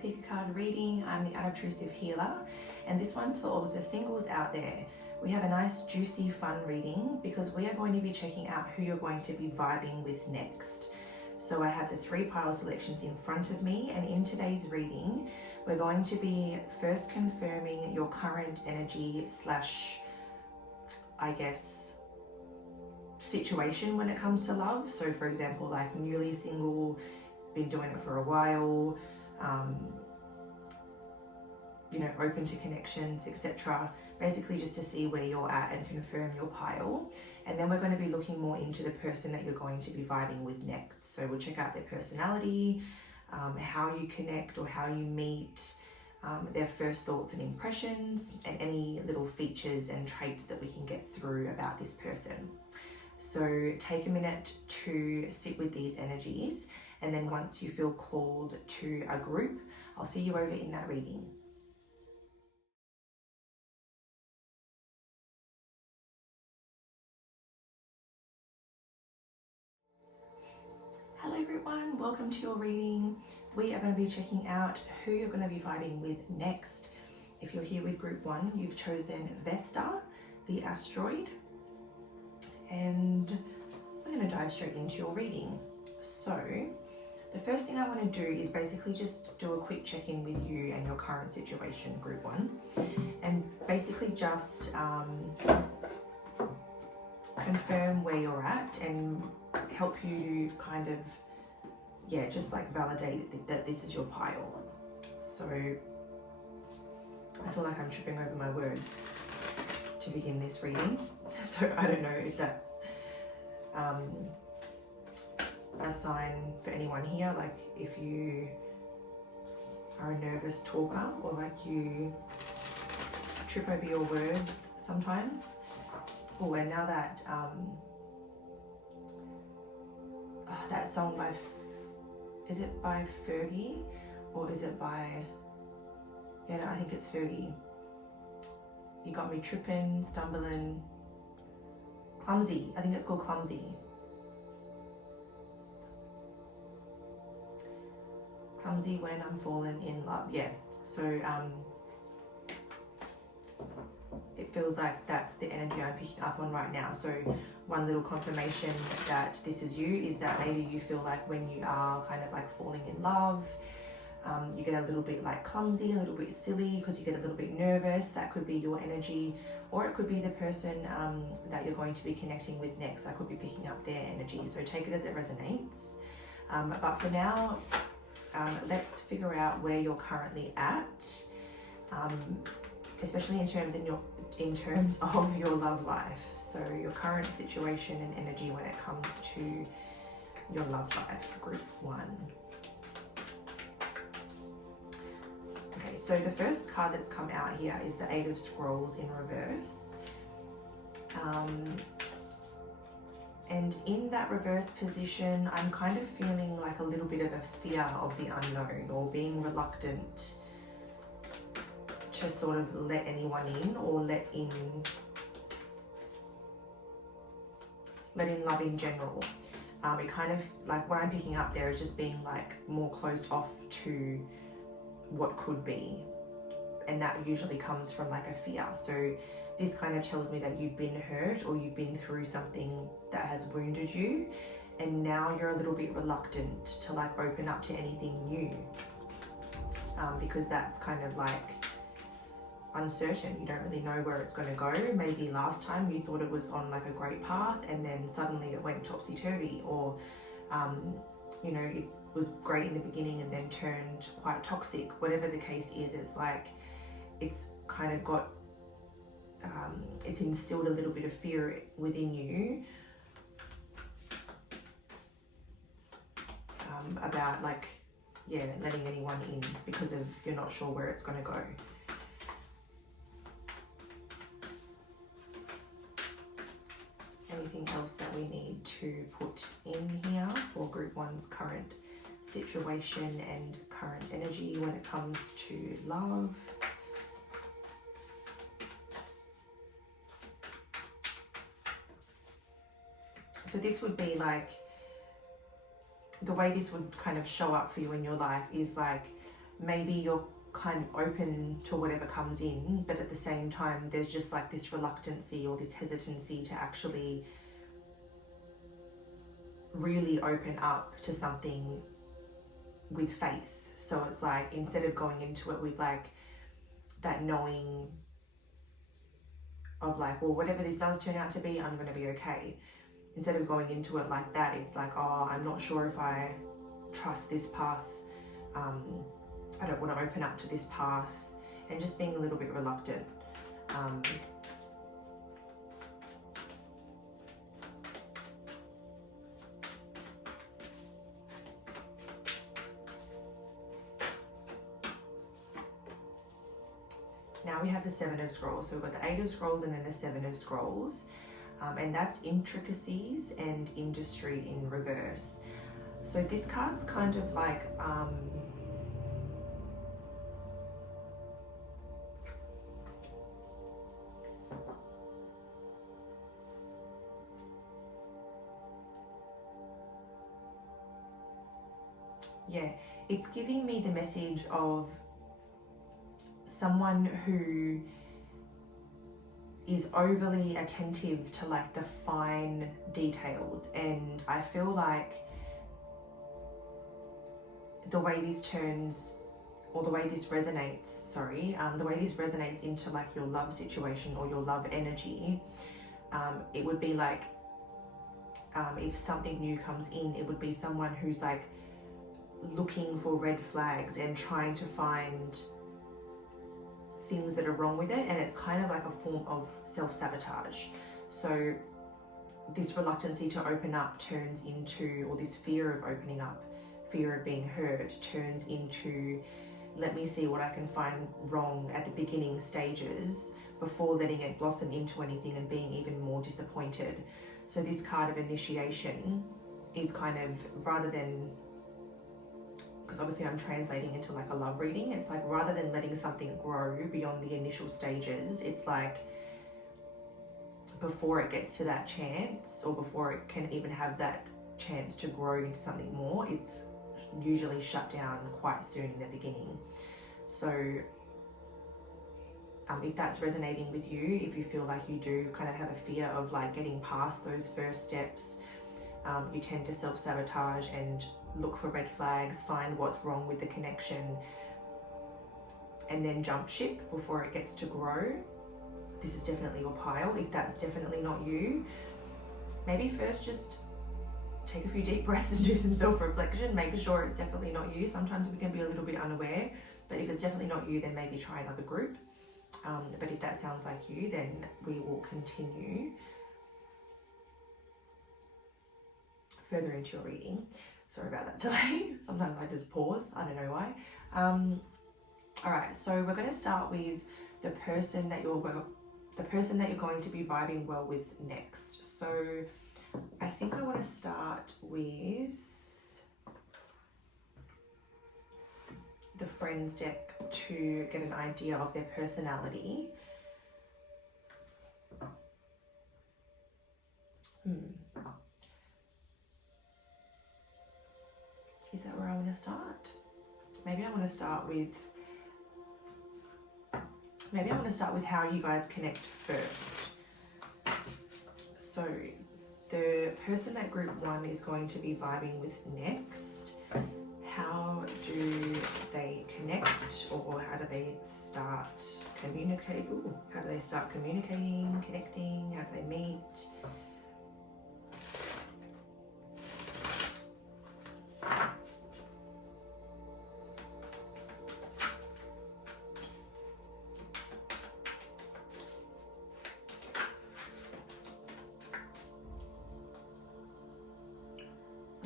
pick a card reading. I'm the unobtrusive healer, and this one's for all of the singles out there. We have a nice, juicy, fun reading because we are going to be checking out who you're going to be vibing with next. So I have the 3 pile selections in front of me, and in today's reading, we're going to be first confirming your current energy slash, I guess, situation when it comes to love. So for example, like newly single, been doing it for a while, you know, open to connections, etc. Basically just to see where you're at and confirm your pile. And then we're going to be looking more into the person that you're going to be vibing with next. So we'll check out their personality, how you connect or how you meet, their first thoughts and impressions, and any little features and traits that we can get through about this person. So take a minute to sit with these energies, and then once you feel called to a group, I'll see you over in that reading. Hello group 1, welcome to your reading. We are going to be checking out who you're going to be vibing with next. If you're here with group 1, you've chosen Vesta, the asteroid, and we're going to dive straight into your reading. So the first thing I want to do is basically just do a quick check-in with you and your current situation, group 1, and basically just confirm where you're at and help you kind of, yeah, just like validate that this is your pile. So I feel like I'm tripping over my words to begin this reading, so I don't know if that's a sign for anyone here, like if you are a nervous talker or like you trip over your words sometimes. Oh, and now that that song by, is it by Fergie or is it by, yeah, no, I think it's Fergie. You got me tripping, stumbling, clumsy. I think it's called Clumsy. Clumsy when I'm falling in love. Yeah. So it feels like that's the energy I'm picking up on right now. So one little confirmation that this is you is that maybe you feel like when you are kind of like falling in love, you get a little bit like clumsy, a little bit silly because you get a little bit nervous. That could be your energy, or it could be the person that you're going to be connecting with next. I could be picking up their energy, so take it as it resonates. But for now, let's figure out where you're currently at, especially in terms of your love life. So your current situation and energy when it comes to your love life, group 1. Okay, so the first card that's come out here is the 8 of Scrolls in reverse. And in that reverse position, I'm kind of feeling like a little bit of a fear of the unknown, or being reluctant to sort of let anyone in, or let in love in general. It kind of, like what I'm picking up there is just being like more closed off to what could be, and that usually comes from like a fear. So this kind of tells me that you've been hurt, or you've been through something that has wounded you, and now you're a little bit reluctant to like open up to anything new, because that's kind of like uncertain. You don't really know where it's going to go. Maybe last time you thought it was on like a great path, and then suddenly it went topsy-turvy, or you know, it was great in the beginning and then turned quite toxic. Whatever the case is, it's like it's kind of got it's instilled a little bit of fear within you about like, yeah, letting anyone in, because of you're not sure where it's going to go. Anything else that we need to put in here for group 1's current situation and current energy when it comes to love? So this would be like, the way this would kind of show up for you in your life is like maybe you're kind of open to whatever comes in, but at the same time there's just like this reluctancy or this hesitancy to actually really open up to something with faith. So it's like, instead of going into it with like that knowing of like, well, whatever this does turn out to be, I'm going to be okay. Instead of going into it like that, it's like, oh, I'm not sure if I trust this path. I don't want to open up to this path, and just being a little bit reluctant. Now we have the Seven of Scrolls. So we've got the Eight of Scrolls and then the Seven of Scrolls. And that's intricacies and industry in reverse. So this card's kind of like, yeah, it's giving me the message of someone who is overly attentive to like the fine details, and I feel like the way this turns, or the way this resonates, the way this resonates into like your love situation or your love energy, it would be like, if something new comes in, it would be someone who's like looking for red flags and trying to find things that are wrong with it, and it's kind of like a form of self-sabotage. So this reluctancy to open up turns into, or this fear of opening up, fear of being hurt, turns into, let me see what I can find wrong at the beginning stages before letting it blossom into anything and being even more disappointed. So this card of initiation is kind of, rather than, because obviously I'm translating into like a love reading, it's like, rather than letting something grow beyond the initial stages, it's like, before it gets to that chance, or before it can even have that chance to grow into something more, it's usually shut down quite soon in the beginning. So if that's resonating with you, if you feel like you do kind of have a fear of like getting past those first steps, you tend to self-sabotage and look for red flags, find what's wrong with the connection, and then jump ship before it gets to grow. This is definitely your pile. If that's definitely not you, maybe first just take a few deep breaths and do some self-reflection, make sure it's definitely not you. Sometimes we can be a little bit unaware, but if it's definitely not you, then maybe try another group. But if that sounds like you, then we will continue further into your reading. Sorry about that delay. Sometimes I just pause. I don't know why. All right, so we're going to start with the person that you're going to be vibing well with next. So I think I want to start with the Friends deck to get an idea of their personality. Is that where I want to start? Maybe I want to start with how you guys connect first. So the person that group 1 is going to be vibing with next, how do they connect, or how do they start communicating? How do they start communicating, connecting? How do they meet?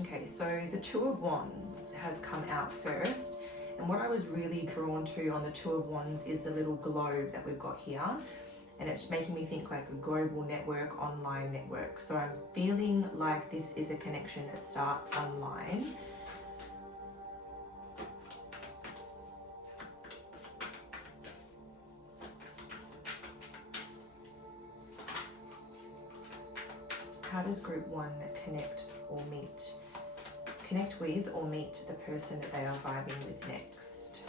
Okay, so the Two of Wands has come out first, and what I was really drawn to on the Two of Wands is the little globe that we've got here, and it's making me think like a global network, online network. So I'm feeling like this is a connection that starts online. How does group 1 connect or meet? Connect with or meet the person that they are vibing with next?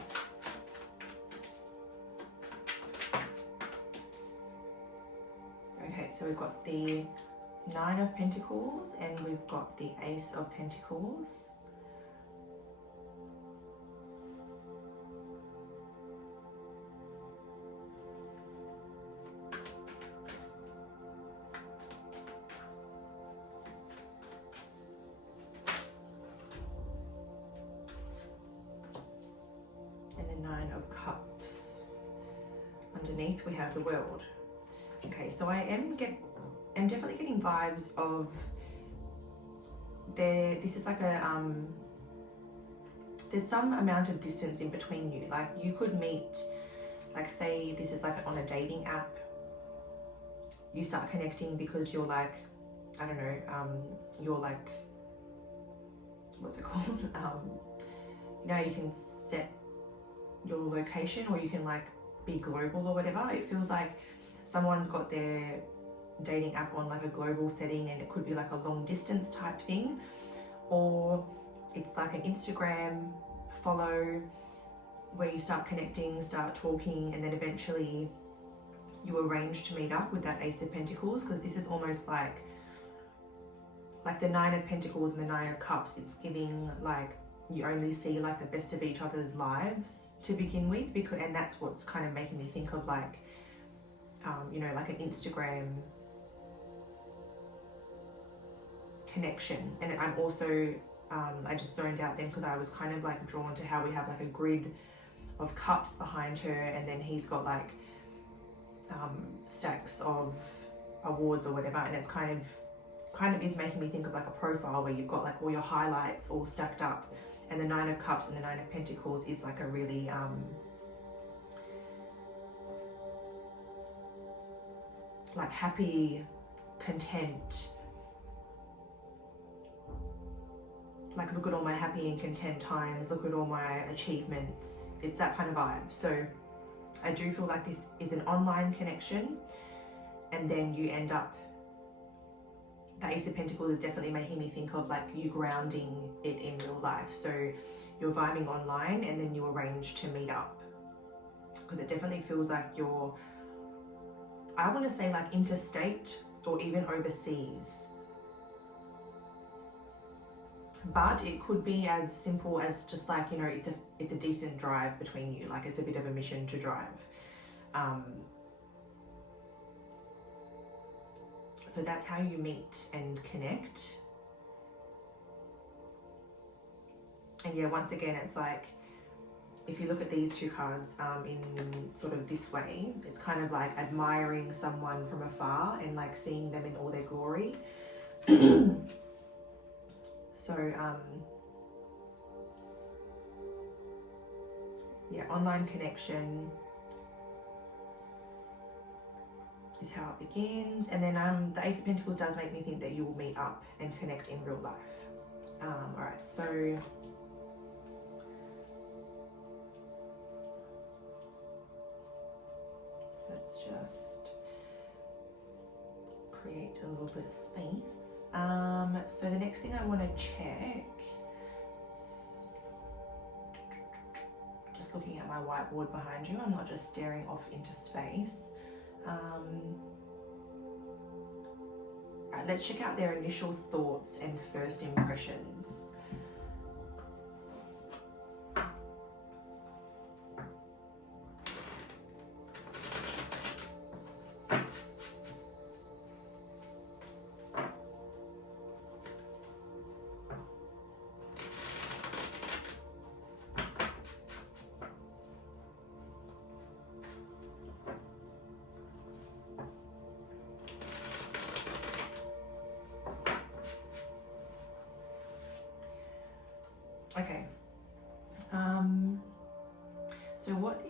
so we've got the Nine of Pentacles and we've got the Ace of Pentacles. And the Nine of Cups. Underneath we have the World. Okay, so I'm definitely getting vibes of this is like a there's some amount of distance in between you. Like you could meet, like say this is like on a dating app, you start connecting because you're like, I don't know, you're like, what's it called, you know, you can set your location, or you can like be global or whatever. It feels like someone's got their dating app on like a global setting, and it could be like a long distance type thing, or it's like an Instagram follow where you start connecting, start talking, and then eventually you arrange to meet up with that Ace of Pentacles, because this is almost like the Nine of Pentacles and the Nine of Cups. It's giving like you only see like the best of each other's lives to begin with, because, and that's what's kind of making me think of like you know, like an Instagram connection. And I'm also I just zoned out then because I was kind of like drawn to how we have like a grid of cups behind her, and then he's got like stacks of awards or whatever, and it's kind of is making me think of like a profile where you've got like all your highlights all stacked up, and the Nine of Cups and the Nine of Pentacles is like a really like happy, content, like look at all my happy and content times, look at all my achievements. It's that kind of vibe. So I do feel like this is an online connection, and then you end up, the Ace of Pentacles is definitely making me think of like you grounding it in real life. So you're vibing online and then you arrange to meet up, because it definitely feels like you're, I want to say like interstate or even overseas. But it could be as simple as just like, you know, it's a decent drive between you, like it's a bit of a mission to drive. So that's how you meet and connect. And yeah, once again, it's like, if you look at these two cards in sort of this way, it's kind of like admiring someone from afar and like seeing them in all their glory. So yeah, online connection is how it begins. And then the Ace of Pentacles does make me think that you will meet up and connect in real life. All right, so let's just create a little bit of space. So the next thing I want to check, just looking at my whiteboard behind you, I'm not just staring off into space. Right, let's check out their initial thoughts and first impressions. Okay. So what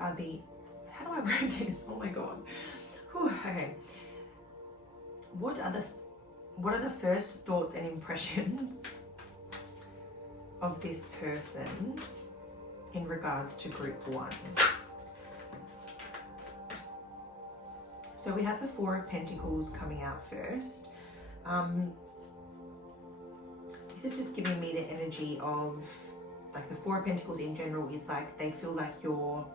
are the, how do I word this? Oh my God. Whew, okay. What are the first thoughts and impressions of this person in regards to group one? So we have the Four of Pentacles coming out first. This is just giving me the energy of like the Four of Pentacles in general is like they feel like you're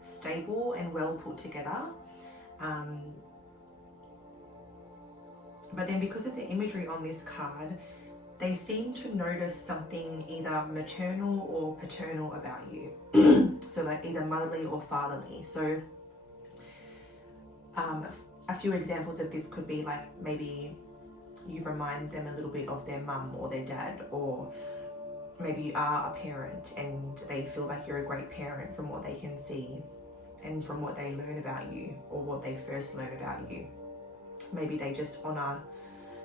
stable and well put together. But then because of the imagery on this card, they seem to notice something either maternal or paternal about you. So like either motherly or fatherly. So a few examples of this could be like maybe you remind them a little bit of their mum or their dad, or maybe you are a parent and they feel like you're a great parent from what they can see and from what they learn about you or what they first learn about you. Maybe they just honour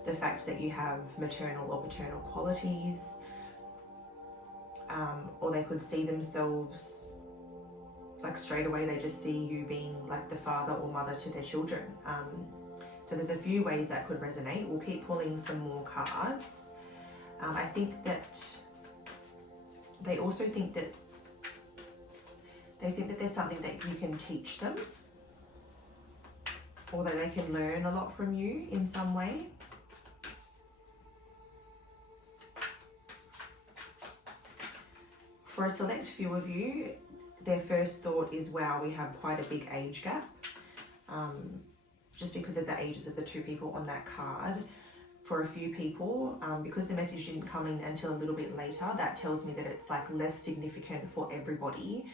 the fact that you have maternal or paternal qualities, or they could see themselves like straight away, they just see you being like the father or mother to their children. So there's a few ways that could resonate. We'll keep pulling some more cards. I think that they also think that there's something that you can teach them, or that they can learn a lot from you in some way. For a select few of you, their first thought is, wow, we have quite a big age gap, just because of the ages of the two people on that card. For a few people, because the message didn't come in until a little bit later, that tells me that it's like less significant for everybody.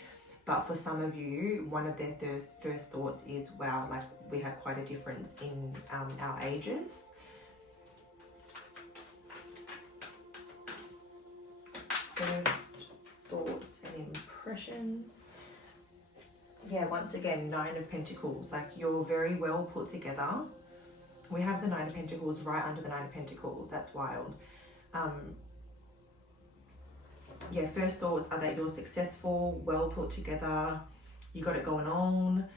But for some of you, one of their first thoughts is, wow, like we have quite a difference in our ages. First thoughts and impressions. Yeah, once again, Nine of Pentacles, like you're very well put together. We have the Nine of Pentacles right under the Nine of Pentacles. That's wild. Yeah, first thoughts are that you're successful, well put together, you got it going on.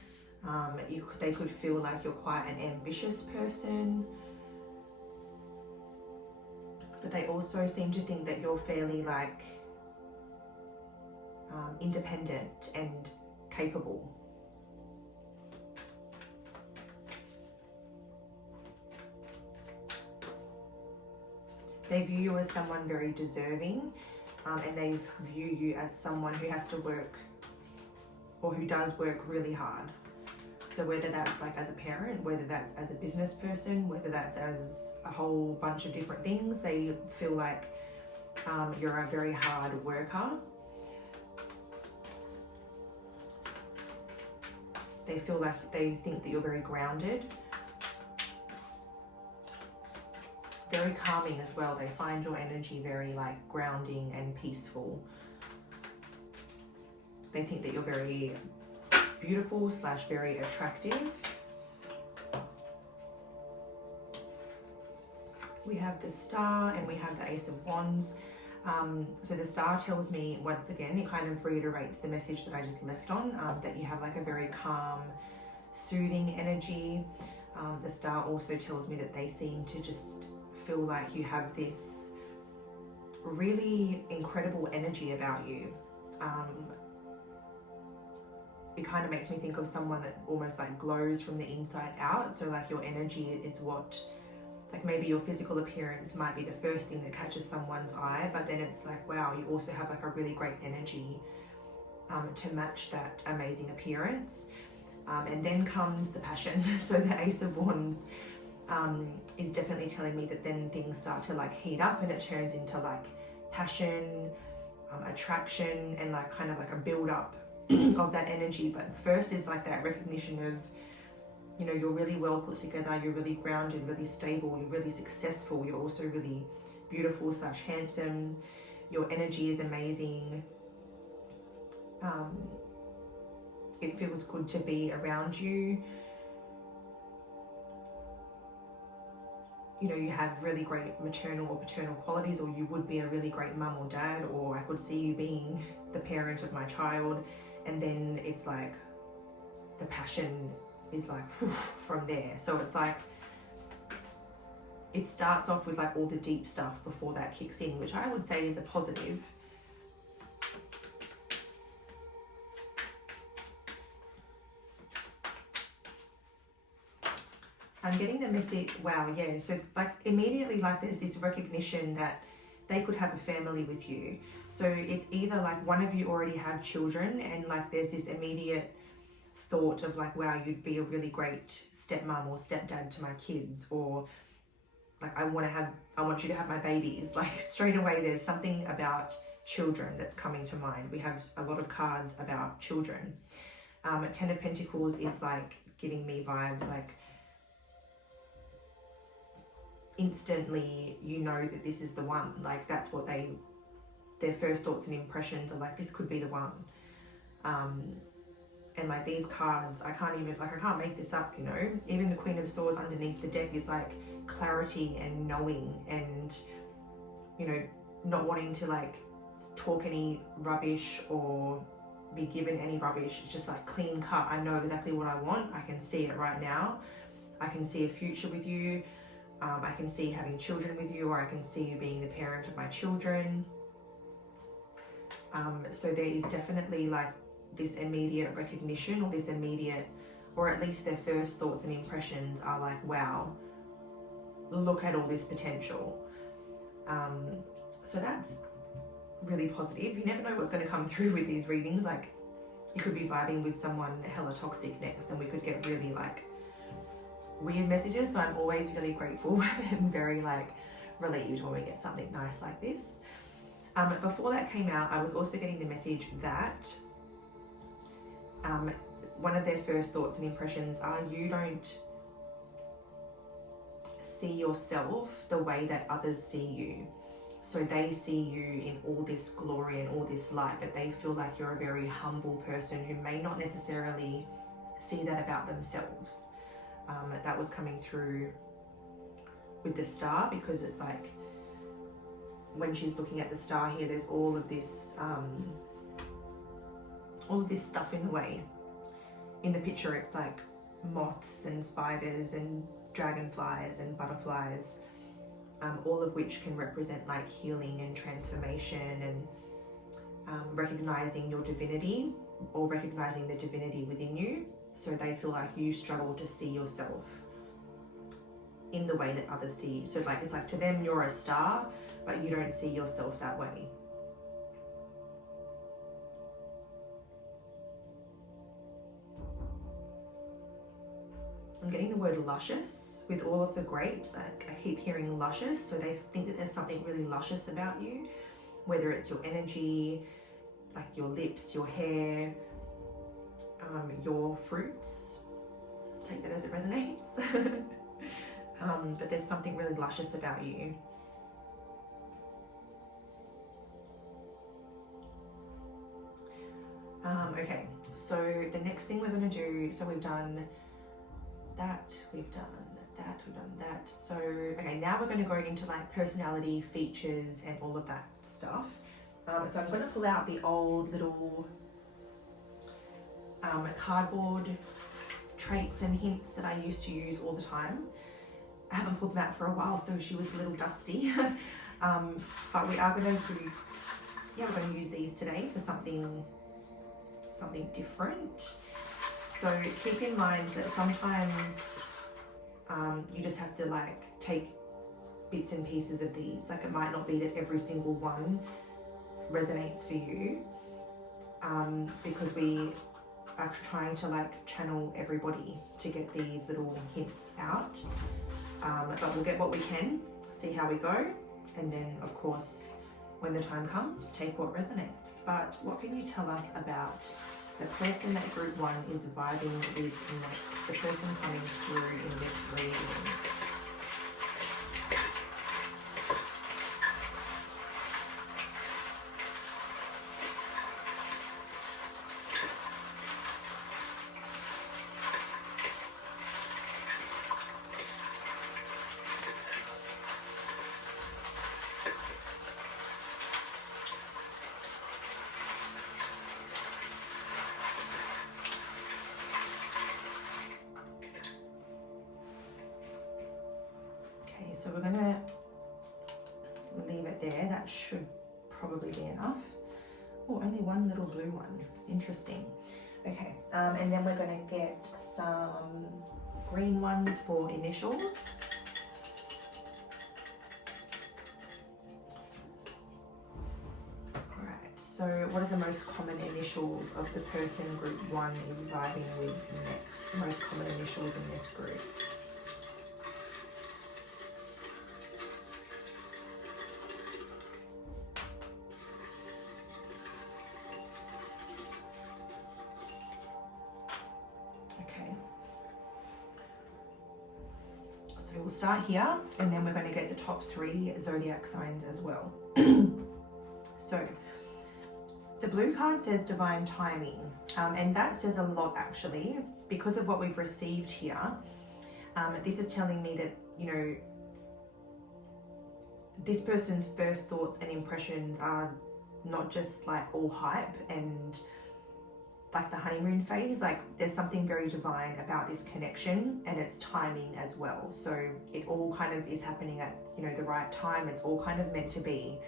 They could feel like you're quite an ambitious person. But they also seem to think that you're fairly like independent and capable. They view you as someone very deserving, and they view you as someone who has to work, or who does work really hard. So whether that's like as a parent, whether that's as a business person, whether that's as a whole bunch of different things, they feel like you're a very hard worker. They feel like they think that you're very grounded. Very calming as well. They find your energy very like grounding and peaceful. They think that you're very beautiful / very attractive. We have the Star and we have the Ace of Wands. So the Star tells me, once again, it kind of reiterates the message that I just left on, that you have like a very calm, soothing energy. The Star also tells me that they seem to just feel like you have this really incredible energy about you. It kind of makes me think of someone that almost like glows from the inside out. So like your energy is what, like maybe your physical appearance might be the first thing that catches someone's eye, but then it's like, wow, you also have like a really great energy to match that amazing appearance. And then comes the passion. So the Ace of Wands is definitely telling me that then things start to like heat up and it turns into like passion, attraction, and like kind of like a build up of that energy. But first is like that recognition of, you know, you're really well put together, you're really grounded, really stable, you're really successful, you're also really beautiful / handsome, your energy is amazing. It feels good to be around you. You know, you have really great maternal or paternal qualities, or you would be a really great mum or dad, or I could see you being the parent of my child. And then it's like the passion is like from there. So it's like it starts off with like all the deep stuff before that kicks in, which I would say is a positive. I'm getting the message, wow, yeah, so like immediately like there's this recognition that they could have a family with you. So it's either like one of you already have children and like there's this immediate thought of like, wow, you'd be a really great stepmom or stepdad to my kids, or like I want you to have my babies. Like straight away there's something about children that's coming to mind. We have a lot of cards about children. 10 of Pentacles is like giving me vibes like instantly you know that this is the one. Like that's what their first thoughts and impressions are like, this could be the one. And like these cards, I can't make this up, you know. Even the Queen of Swords underneath the deck is like clarity and knowing and, you know, not wanting to like talk any rubbish or be given any rubbish. It's just like clean cut. I know exactly what I want. I can see it right now. I can see a future with you. I can see having children with you, or I can see you being the parent of my children. So there is definitely like this immediate recognition, or this immediate, or at least their first thoughts and impressions are like, wow, look at all this potential. So that's really positive. You never know what's going to come through with these readings. Like you could be vibing with someone hella toxic next and we could get really like weird messages. So I'm always really grateful and very like relieved when we get something nice like this. Before that came out, I was also getting the message that one of their first thoughts and impressions are you don't see yourself the way that others see you. So they see you in all this glory and all this light, but they feel like you're a very humble person who may not necessarily see that about themselves. That was coming through with the star, because it's like when she's looking at the star here, there's all of this stuff in the way. In the picture, it's like moths and spiders and dragonflies and butterflies, all of which can represent like healing and transformation and recognizing your divinity, or recognizing the divinity within you. So they feel like you struggle to see yourself in the way that others see you. So like it's like to them you're a star, but you don't see yourself that way. I'm getting the word luscious with all of the grapes. I keep hearing luscious, so they think that there's something really luscious about you, whether it's your energy, like your lips, your hair, your fruits. Take that as it resonates. But there's something really luscious about you. Okay, so the next thing we're going to do, so we've done that, we've done that, we've done that. So, okay, now we're going to go into like personality, features, and all of that stuff. So I'm going to pull out the old little cardboard traits and hints that I used to use all the time. I haven't pulled them out for a while, so she was a little dusty. But we are going to do, we're going to use these today for something different. So keep in mind that sometimes you just have to like take bits and pieces of these. Like it might not be that every single one resonates for you, because we are trying to like channel everybody to get these little hints out. But we'll get what we can, see how we go, and then of course when the time comes, take what resonates. But what can you tell us about the person that group 1 is vibing with next, the person coming through in this reading? So we're gonna leave it there. That should probably be enough. Oh, only one little blue one. Interesting. Okay, and then we're gonna get some green ones for initials. Alright, so what are the most common initials of the person group 1 is vibing with next? The most common initials in this group. So we'll start here, and then we're going to get the top 3 zodiac signs as well. So the blue card says divine timing, and that says a lot actually, because of what we've received here. This is telling me that, you know, this person's first thoughts and impressions are not just like all hype and like the honeymoon phase. Like there's something very divine about this connection, and it's timing as well. So it all kind of is happening at, you know, the right time. It's all kind of meant to be.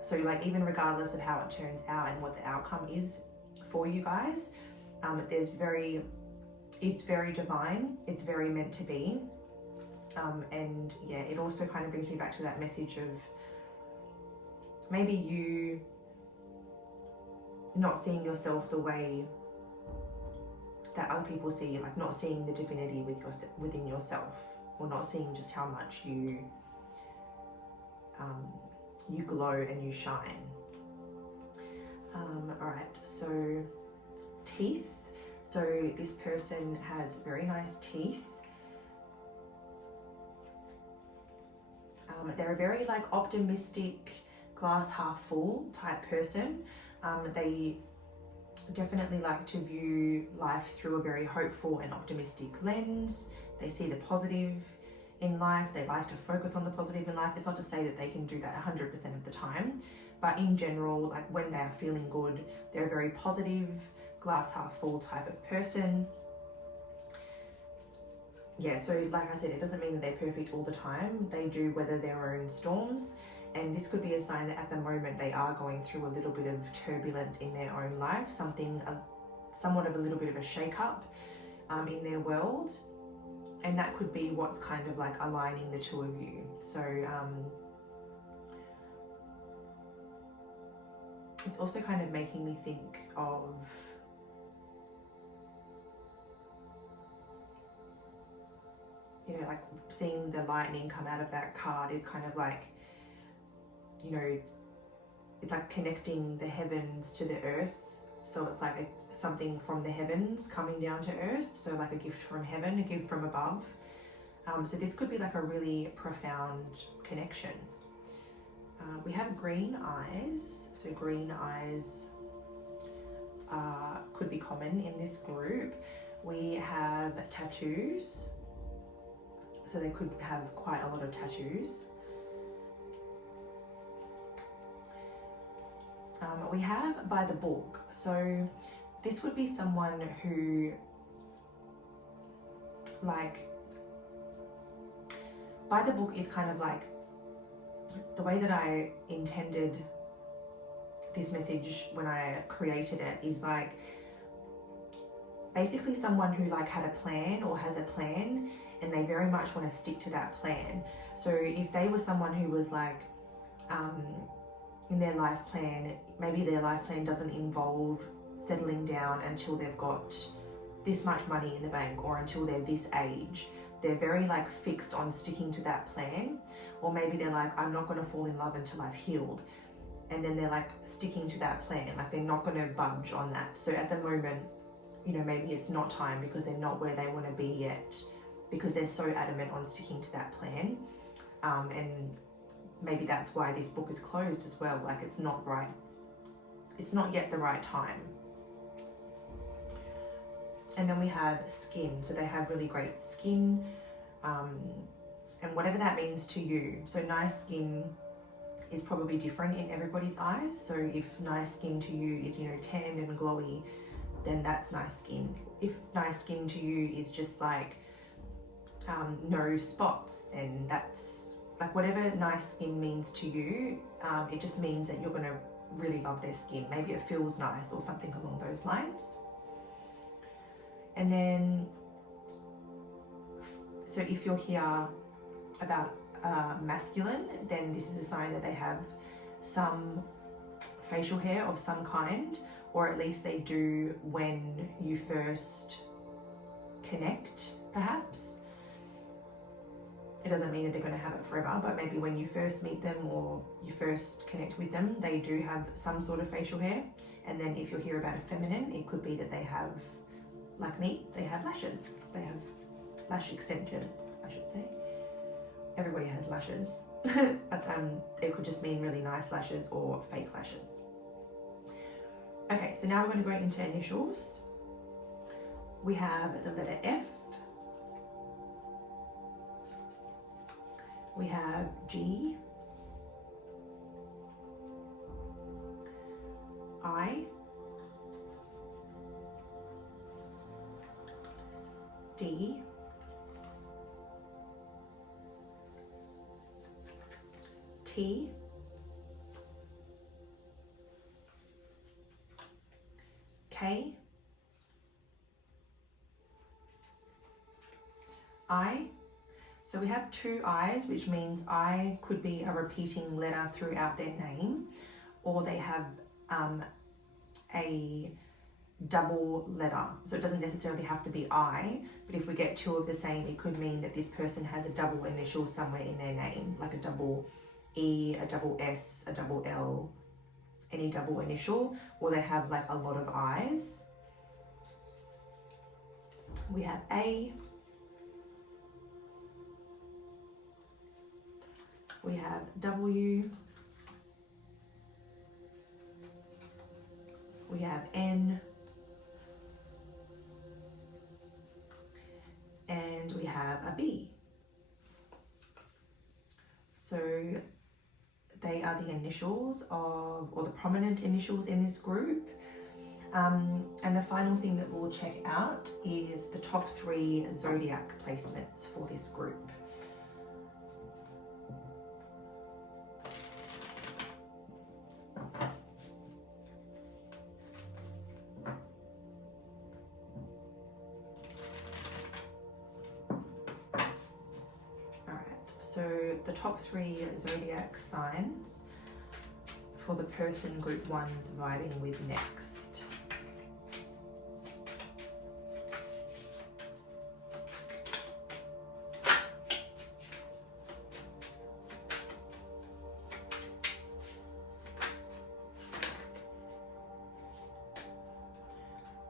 So like even regardless of how it turns out and what the outcome is for you guys, it's very divine. It's very meant to be. And yeah, it also kind of brings me back to that message of maybe you not seeing yourself the way that other people see you, like not seeing the divinity within yourself, or not seeing just how much you glow and you shine. All right, so teeth. So this person has very nice teeth. They're a very like optimistic, glass half full type person. They definitely like to view life through a very hopeful and optimistic lens. They see the positive in life. They like to focus on the positive in life. It's not to say that they can do that 100% of the time, but in general, like when they're feeling good, they're a very positive, glass half full type of person. Yeah, so like I said, it doesn't mean that they're perfect all the time. They do weather their own storms, and this could be a sign that at the moment they are going through a little bit of turbulence in their own life, somewhat of a little bit of a shake-up in their world, and that could be what's kind of like aligning the two of you. So it's also kind of making me think of you know, like seeing the lightning come out of that card is kind of like, you know, it's like connecting the heavens to the earth. So it's like something from the heavens coming down to earth. So like a gift from heaven, a gift from above. So this could be like a really profound connection. We have green eyes. So green eyes could be common in this group. We have tattoos. So they could have quite a lot of tattoos. We have by the book. So this would be someone who, like, by the book is kind of like, the way that I intended this message when I created it is like, basically someone who like had a plan or has a plan, and they very much want to stick to that plan. So if they were someone who was like, in their life plan, maybe their life plan doesn't involve settling down until they've got this much money in the bank, or until they're this age. They're very like fixed on sticking to that plan. Or maybe they're like, I'm not going to fall in love until I've healed. And then they're like sticking to that plan, like they're not going to budge on that. So at the moment, you know, maybe it's not time because they're not where they want to be yet, because they're so adamant on sticking to that plan. And maybe that's why this book is closed as well. Like it's not right. It's not yet the right time. And then we have skin. So they have really great skin. And whatever that means to you. So nice skin is probably different in everybody's eyes. So if nice skin to you is, you know, tanned and glowy, then that's nice skin. If nice skin to you is just like no spots, then that's like whatever nice skin means to you. It just means that you're going to really love their skin. Maybe it feels nice or something along those lines. And then, so if you're here about masculine, then this is a sign that they have some facial hair of some kind, or at least they do when you first connect, perhaps. It doesn't mean that they're going to have it forever, but maybe when you first meet them or you first connect with them, they do have some sort of facial hair. And then if you're here about a feminine, it could be that they have, like me, they have lashes. They have lash extensions, I should say. everybody has lashes, but it could just mean really nice lashes or fake lashes. Okay, so now we're going to go into initials. We have the letter F. We have G, I, D, T, K, I. So we have two I's, which means I could be a repeating letter throughout their name, or they have a double letter. So it doesn't necessarily have to be I, but if we get two of the same, it could mean that this person has a double initial somewhere in their name, like a double E, a double S, a double L, any double initial, or they have like a lot of I's. We have A, we have W, we have N, and we have a B. So they are the initials of, or the prominent initials in this group. And the final thing that we'll check out is the top 3 zodiac placements for this group. So the top 3 zodiac signs for the person group 1's vibing with next.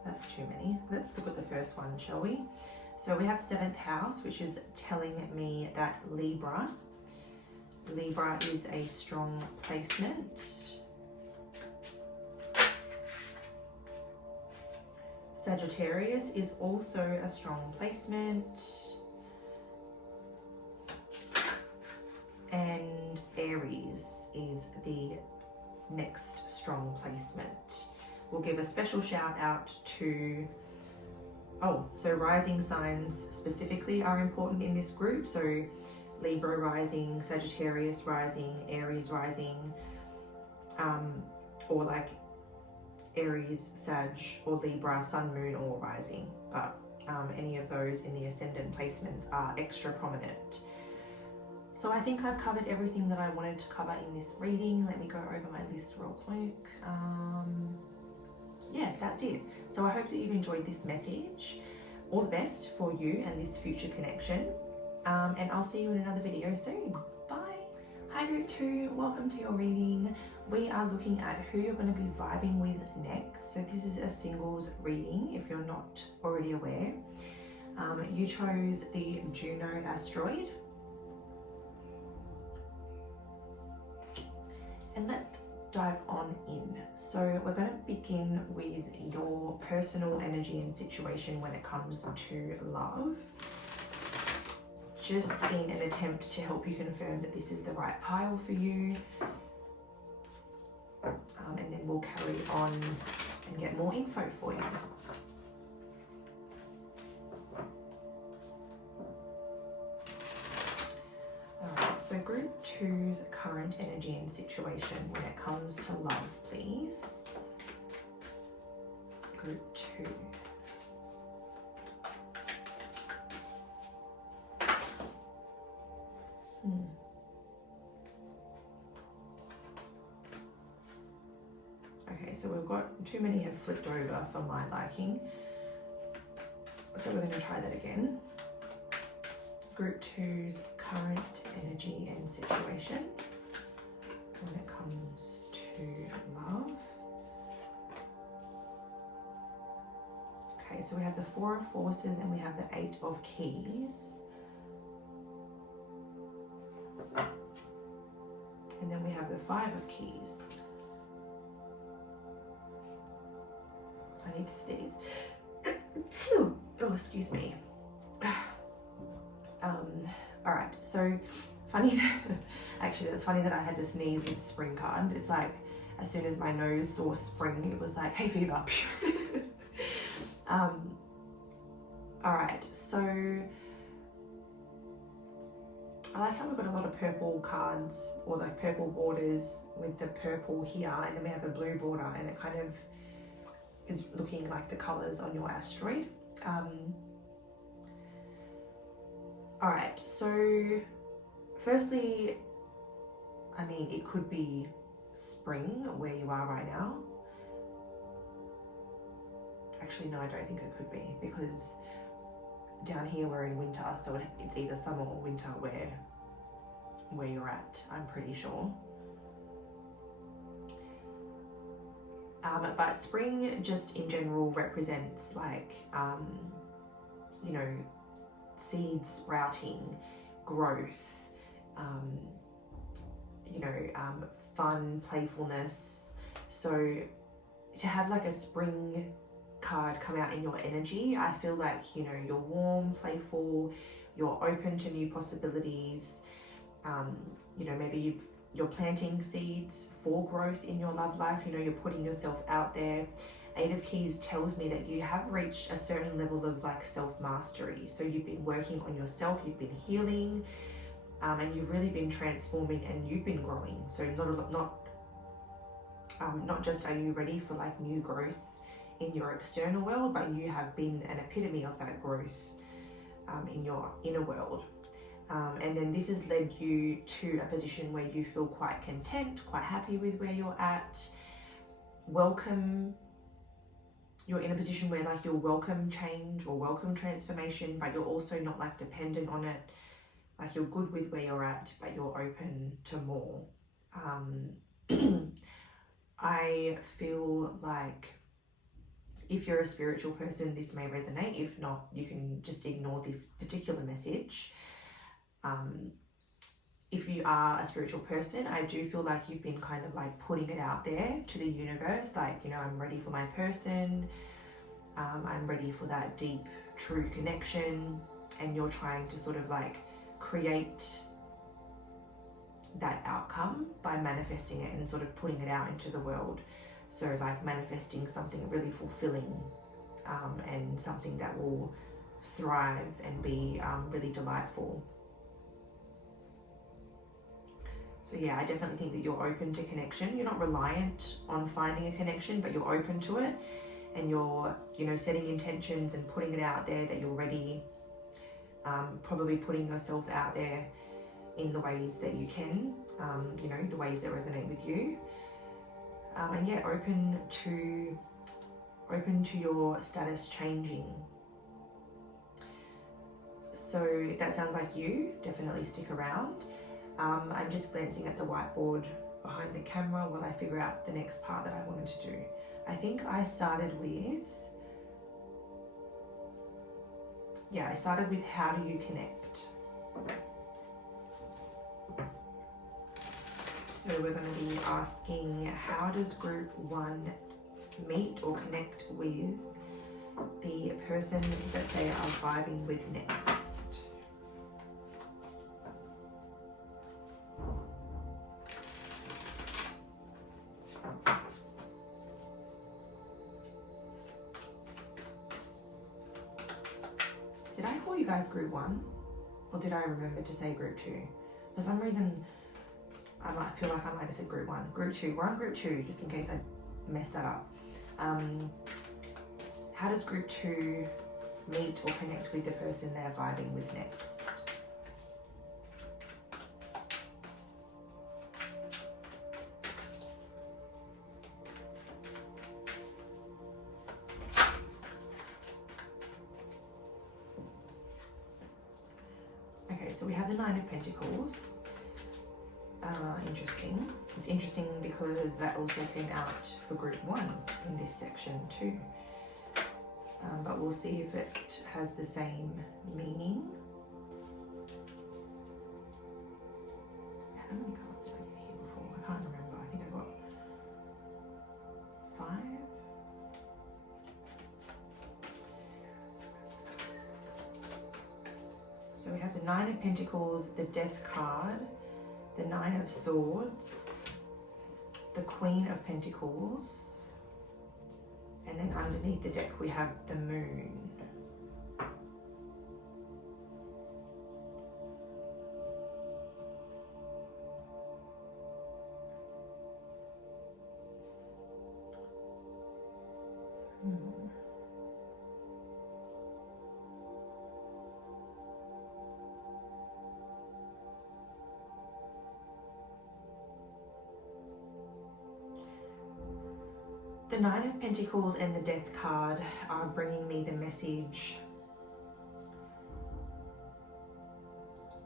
That's too many. Let's look at the first one, shall we? So we have 7th house, which is telling me that Libra is a strong placement. Sagittarius is also a strong placement. And Aries is the next strong placement. We'll give a special shout out to so rising signs specifically are important in this group. So Libra rising, Sagittarius rising, Aries rising, or like Aries, Sag, or Libra, Sun, Moon, or rising. But any of those in the ascendant placements are extra prominent. So I think I've covered everything that I wanted to cover in this reading. Let me go over my list real quick. Yeah, that's it. So I hope that you've enjoyed this message. All the best for you and this future connection. And I'll see you in another video soon. Bye. Hi group 2, welcome to your reading. We are looking at who you're going to be vibing with next. So this is a singles reading if you're not already aware. You chose the Juno asteroid. And let's dive on in. So we're going to begin with your personal energy and situation when it comes to love, just in an attempt to help you confirm that this is the right pile for you, and then we'll carry on and get more info for you. So group 2's current energy and situation when it comes to love, please. Group 2. Okay, so we've got too many have flipped over for my liking. So we're going to try that again. Group 2's current energy and situation when it comes to love. Okay, so we have the 4 of Forces and we have the 8 of Keys. And then we have the 5 of Keys. I need to sneeze. Oh, excuse me. Alright, so funny, actually that's funny that I had to sneeze with the spring card. It's like, as soon as my nose saw spring, it was like, hey fever. Alright, so I like how we've got a lot of purple cards, or like purple borders with the purple here, and then we have a blue border, and it kind of is looking like the colors on your asteroid. Alright, so firstly, I mean, it could be spring where you are right now. Actually, no, I don't think it could be, because down here we're in winter, so it's either summer or winter where you're at, I'm pretty sure. But spring just in general represents like, you know, seeds sprouting, growth, you know, fun, playfulness. So to have like a spring card come out in your energy, I feel like, you know, you're warm, playful, you're open to new possibilities. You know, maybe you're planting seeds for growth in your love life. You know, you're putting yourself out there. 8 of Keys tells me that you have reached a certain level of like self-mastery. So you've been working on yourself, you've been healing, and you've really been transforming, and you've been growing. So not just are you ready for like new growth in your external world, but you have been an epitome of that growth in your inner world. And then this has led you to a position where you feel quite content, quite happy with where you're at. You're in a position where like you'll welcome change or welcome transformation, but you're also not like dependent on it. Like you're good with where you're at, but you're open to more. I feel like if you're a spiritual person, this may resonate. If not, you can just ignore this particular message. If you are a spiritual person, I do feel like you've been kind of like putting it out there to the universe, like, you know, I'm ready for my person, I'm ready for that deep, true connection, and you're trying to sort of like create that outcome by manifesting it and sort of putting it out into the world. So like manifesting something really fulfilling, and something that will thrive and be really delightful. So yeah, I definitely think that you're open to connection. You're not reliant on finding a connection, but you're open to it, and you're, you know, setting intentions and putting it out there that you're ready, probably putting yourself out there in the ways that you can, you know, the ways that resonate with you. And yeah, open to your status changing. So if that sounds like you, definitely stick around. I'm just glancing at the whiteboard behind the camera while I figure out the next part that I wanted to do. I think I started with how do you connect? So we're going to be asking, how does group 1 meet or connect with the person that they are vibing with next? Did I call you guys group 1? Or did I remember to say group 2? For some reason, I might feel like I might have said group 1. Group 2, we're on group 2, just in case I messed that up. How does group 2 meet or connect with the person they're vibing with next? Okay, so we have the 9 of Pentacles. Interesting. It's interesting because that also came out for group 1 in this section too. But we'll see if it has the same meaning. How many cards did I get here So we have the Nine of Pentacles, the Death card, the Nine of Swords, the Queen of Pentacles, and then underneath the deck we have the Moon. The Nine of Pentacles and the Death card are bringing me the message.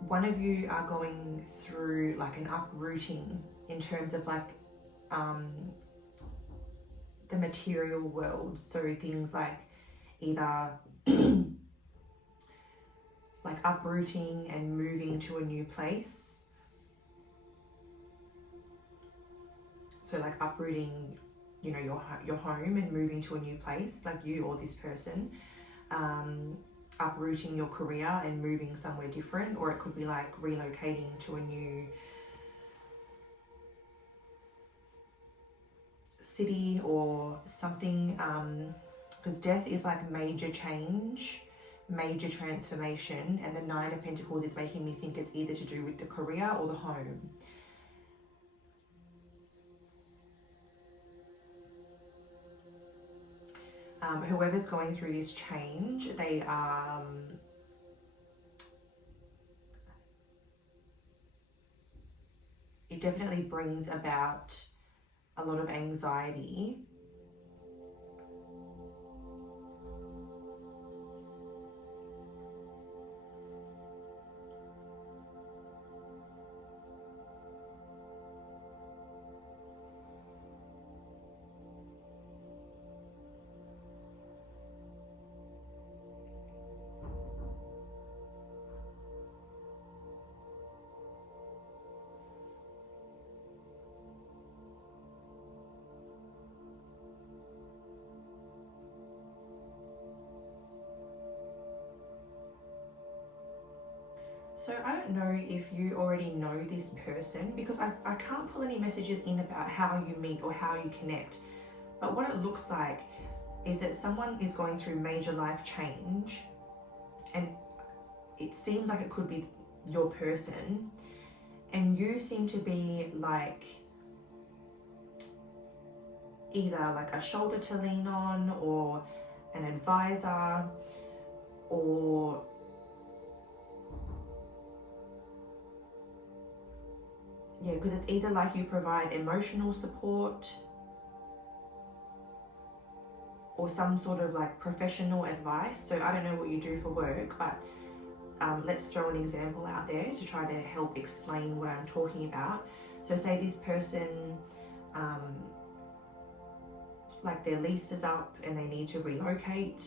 One of you are going through like an uprooting in terms of like the material world. So things like either like uprooting and moving to a new place. So like uprooting, you know, your home and moving to a new place, like you or this person, uprooting your career and moving somewhere different, or it could be like relocating to a new city or something, because death is like major change, major transformation, and the Nine of Pentacles is making me think it's either to do with the career or the home. Whoever's going through this change, they are it definitely brings about a lot of anxiety. So I don't know if you already know this person, because I can't pull any messages in about how you meet or how you connect. But what it looks like is that someone is going through major life change, and it seems like it could be your person, and you seem to be like either like a shoulder to lean on, or an advisor, or yeah, because it's either like you provide emotional support or some sort of like professional advice. So I don't know what you do for work, but let's throw an example out there to try to help explain what I'm talking about. So say this person, like their lease is up and they need to relocate,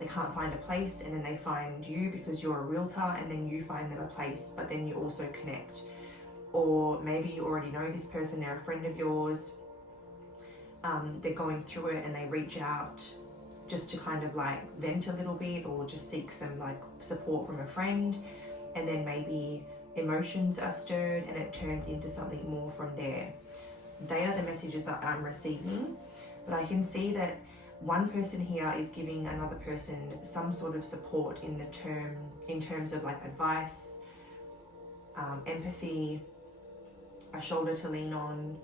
they can't find a place, and then they find you because you're a realtor, and then you find them a place, but then you also connect. Or maybe you already know this person, they're a friend of yours, they're going through it and they reach out just to kind of like vent a little bit, or just seek some like support from a friend, and then maybe emotions are stirred and it turns into something more from there. They are the messages that I'm receiving, but I can see that one person here is giving another person some sort of support in terms of like advice, empathy, a shoulder to lean on,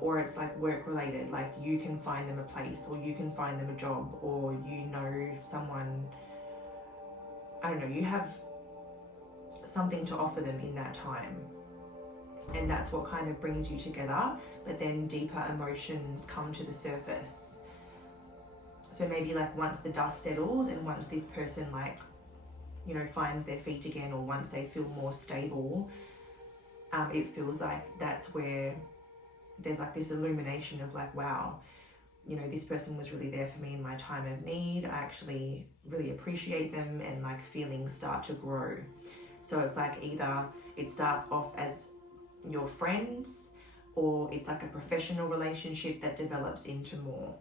or it's like work related, like you can find them a place, or you can find them a job, or you know someone, I don't know, you have something to offer them in that time, and that's what kind of brings you together. But then deeper emotions come to the surface. So maybe like once the dust settles and once this person like, you know, finds their feet again, or once they feel more stable, it feels like that's where there's like this illumination of like, wow, you know, this person was really there for me in my time of need. I actually really appreciate them, and like feelings start to grow. So it's like either it starts off as your friends, or it's like a professional relationship that develops into more.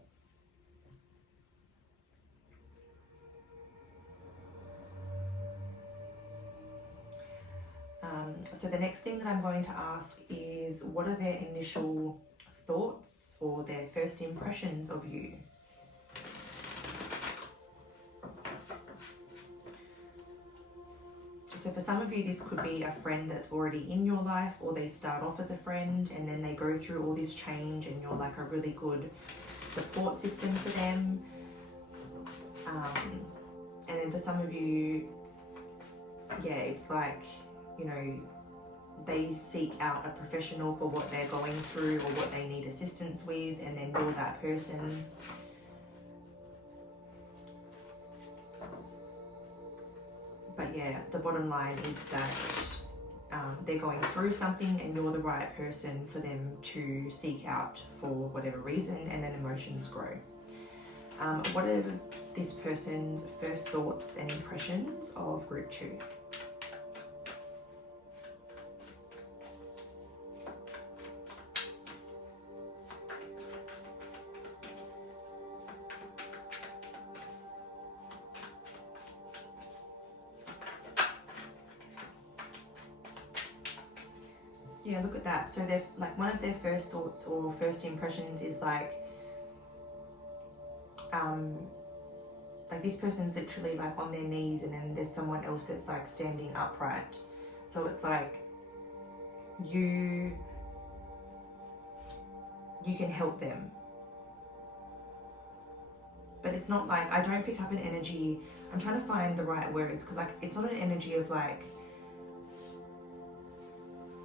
So the next thing that I'm going to ask is, what are their initial thoughts or their first impressions of you? So for some of you, this could be a friend that's already in your life, or they start off as a friend and then they go through all this change and you're like a really good support system for them. And then for some of you, yeah, it's like, you know, they seek out a professional for what they're going through or what they need assistance with, and then you're that person. But yeah, the bottom line is that they're going through something and you're the right person for them to seek out for whatever reason, and then emotions grow. What are this person's first thoughts and impressions of group 2? Yeah, look at that. So they've, like, one of their first thoughts or first impressions is like this person's literally like on their knees, and then there's someone else that's like standing upright. So it's like you can help them. But it's not like, I don't pick up an energy, I'm trying to find the right words, because like it's not an energy of like,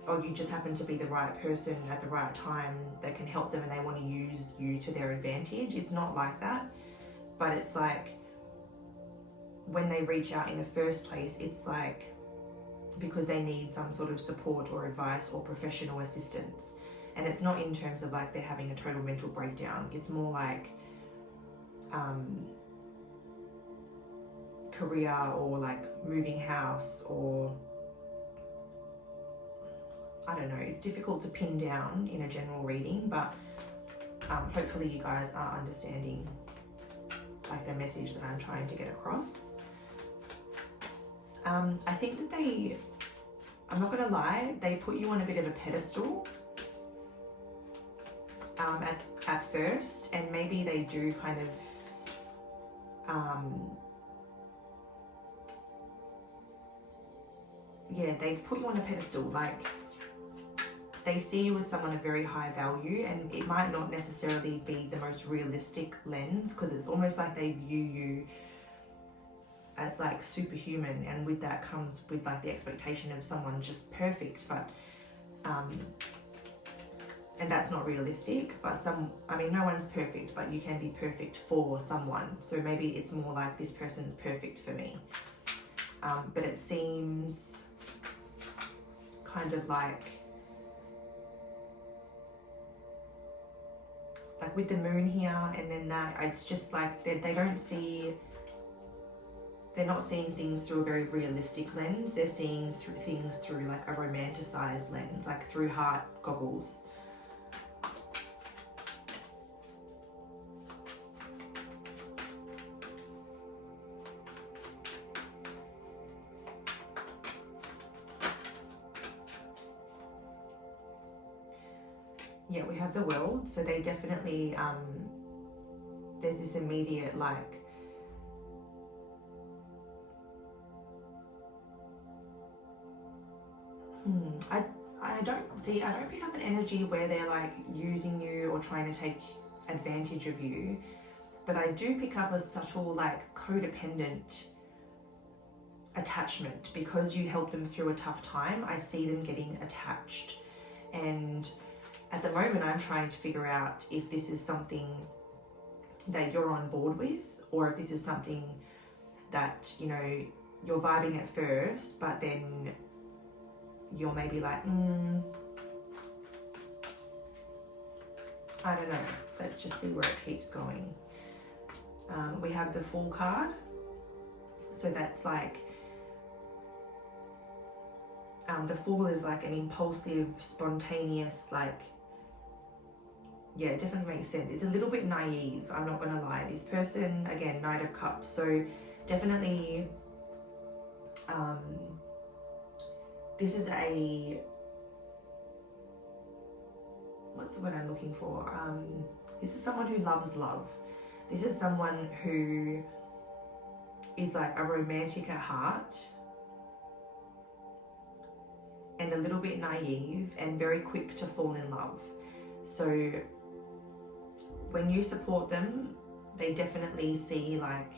oh, you just happen to be the right person at the right time that can help them and they want to use you to their advantage. It's not like that. But it's like, when they reach out in the first place, it's like because they need some sort of support or advice or professional assistance. And it's not in terms of like they're having a total mental breakdown. It's more like career, or like moving house, or I don't know, it's difficult to pin down in a general reading, but hopefully you guys are understanding like the message that I'm trying to get across. I think that they, I'm not gonna lie, they put you on a bit of a pedestal at first, and maybe they do kind of yeah, they put you on a pedestal, like they see you as someone of very high value, and it might not necessarily be the most realistic lens, because it's almost like they view you as like superhuman, and with that comes with like the expectation of someone just perfect, but and that's not realistic. But I mean, no one's perfect, but you can be perfect for someone. So maybe it's more like, this person's perfect for me. But it seems kind of like with the moon here and then that, it's just like they don't see, they're not seeing things through a very realistic lens. They're seeing things through like a romanticized lens, like through heart goggles. Yeah, we have the World, so they definitely, there's this immediate like, I don't pick up an energy where they're like using you or trying to take advantage of you, but I do pick up a subtle like codependent attachment. Because you help them through a tough time, I see them getting attached. And at the moment, I'm trying to figure out if this is something that you're on board with, or if this is something that, you know, you're vibing at first, but then you're maybe like, I don't know. Let's just see where it keeps going. We have the Fool card. So that's like, the Fool is like an impulsive, spontaneous, like, yeah, it definitely makes sense. It's a little bit naive, I'm not gonna lie. This person, again, Knight of Cups, so definitely this is a, what's the word I'm looking for? This is someone who loves love. This is someone who is like a romantic at heart and a little bit naive and very quick to fall in love. So when you support them, they definitely see like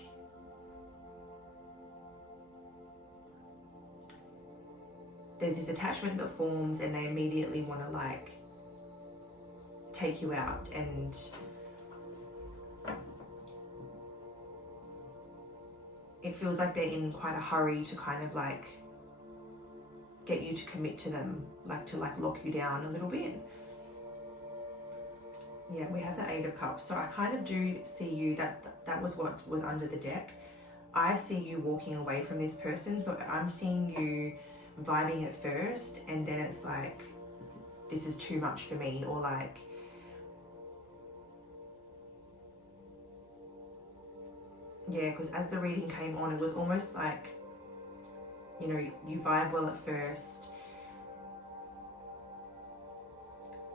there's this attachment that forms, and they immediately want to like take you out, and it feels like they're in quite a hurry to kind of like get you to commit to them, like to like lock you down a little bit. Yeah, we have the Eight of Cups. So I kind of do see you, that was what was under the deck. I see you walking away from this person. So I'm seeing you vibing at first, and then it's like, this is too much for me, or like, yeah, because as the reading came on, it was almost like, you know, you vibe well at first.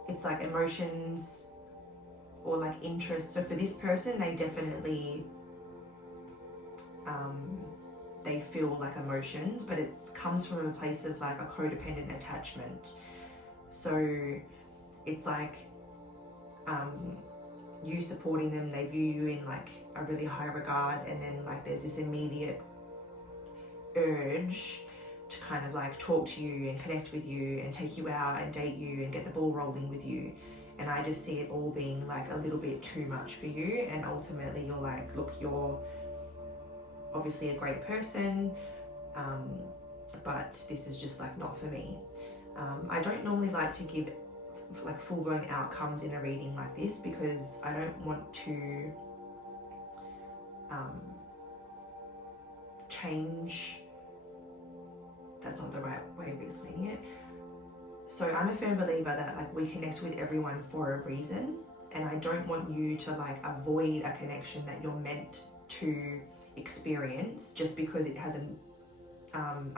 It's like emotions or like interest. So for this person, they definitely, they feel like emotions, but it comes from a place of like a codependent attachment. So it's like, you supporting them, they view you in like a really high regard, and then like there's this immediate urge to kind of like talk to you and connect with you and take you out and date you and get the ball rolling with you. And I just see it all being like a little bit too much for you, and ultimately you're like, look, you're obviously a great person, but this is just like not for me. I don't normally like to give like full-blown outcomes in a reading like this, because I don't want to change, that's not the right way of explaining it. So I'm a firm believer that like we connect with everyone for a reason, and I don't want you to like avoid a connection that you're meant to experience just because it has a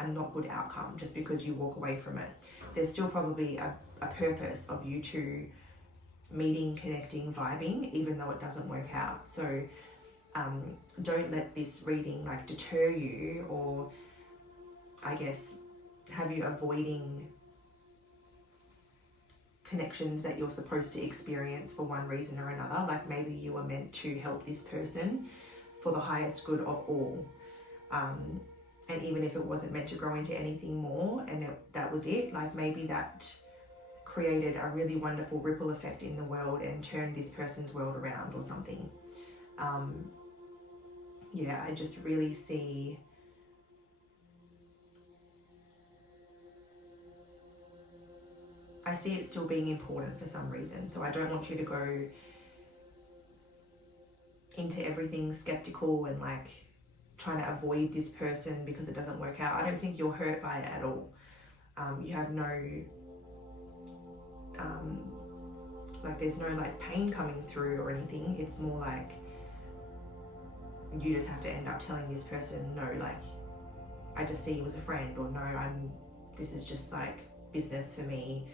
not good outcome, just because you walk away from it. There's still probably a purpose of you two meeting, connecting, vibing, even though it doesn't work out. So don't let this reading like deter you, or I guess have you avoiding connections that you're supposed to experience for one reason or another. Like maybe you were meant to help this person for the highest good of all. And even if it wasn't meant to grow into anything more, and that was it, like maybe that created a really wonderful ripple effect in the world and turned this person's world around or something. Yeah, I just really see it still being important for some reason. So I don't want you to go into everything skeptical and like trying to avoid this person because it doesn't work out. I don't think you're hurt by it at all. You have no, like there's no like pain coming through or anything. It's more like you just have to end up telling this person, no, like I just see you as a friend, or no, this is just like business for me.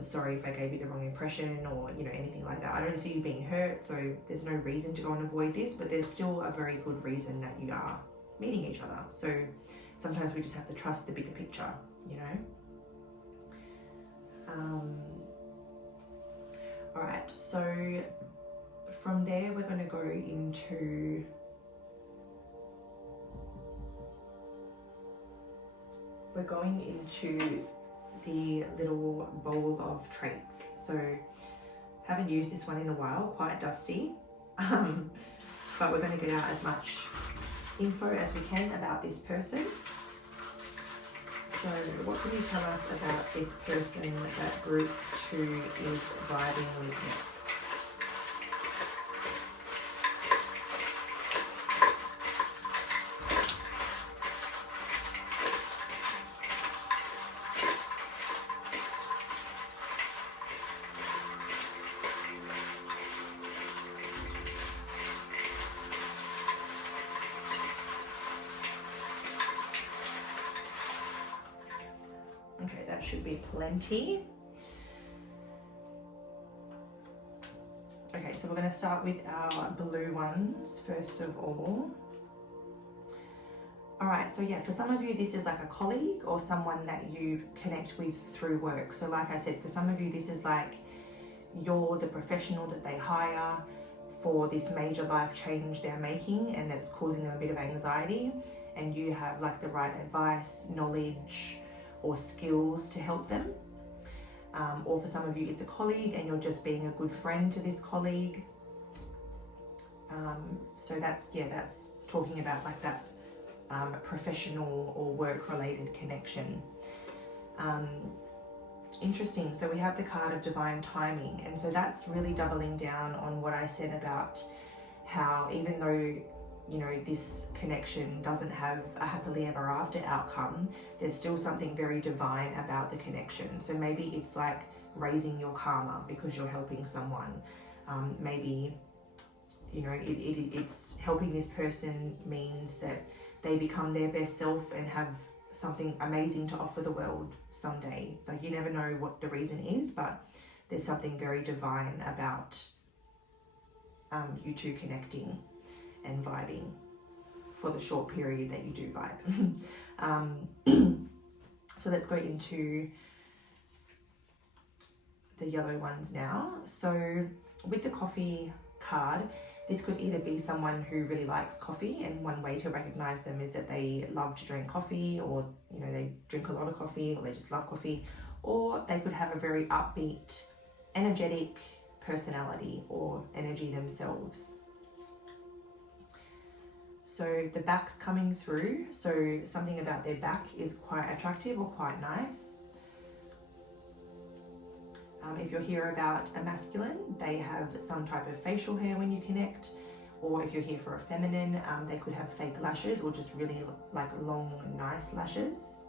Sorry if I gave you the wrong impression, or you know, anything like that. I don't see you being hurt, so there's no reason to go and avoid this, but there's still a very good reason that you are meeting each other. So sometimes we just have to trust the bigger picture, you know. All right, so from there we're going to go into the little bowl of traits. So haven't used this one in a while, quite dusty, but we're going to get out as much info as we can about this person. So what can you tell us about this person that group 2 is vibing with next? should be plenty. Okay, so we're going to start with our blue ones first of all. All right, so yeah, for some of you, this is like a colleague or someone that you connect with through work. So like I said, for some of you, this is like you're the professional that they hire for this major life change they're making, and that's causing them a bit of anxiety, and you have like the right advice, knowledge, or skills to help them. Or for some of you, it's a colleague and you're just being a good friend to this colleague. So that's talking about like that professional or work-related connection. Interesting. So we have the card of divine timing, and so that's really doubling down on what I said about how even though, you know, this connection doesn't have a happily ever after outcome, there's still something very divine about the connection. So maybe it's like raising your karma because you're helping someone. Maybe, you know, it's helping this person means that they become their best self and have something amazing to offer the world someday. Like, you never know what the reason is, but there's something very divine about you two connecting and vibing for the short period that you do vibe. So let's go into the yellow ones now. So with the coffee card, this could either be someone who really likes coffee, and one way to recognize them is that they love to drink coffee, or, you know, they drink a lot of coffee, or they just love coffee, or they could have a very upbeat, energetic personality or energy themselves. So the back's coming through, so something about their back is quite attractive or quite nice. If you're here about a masculine, they have some type of facial hair when you connect, or if you're here for a feminine, they could have fake lashes or just really like long, nice lashes.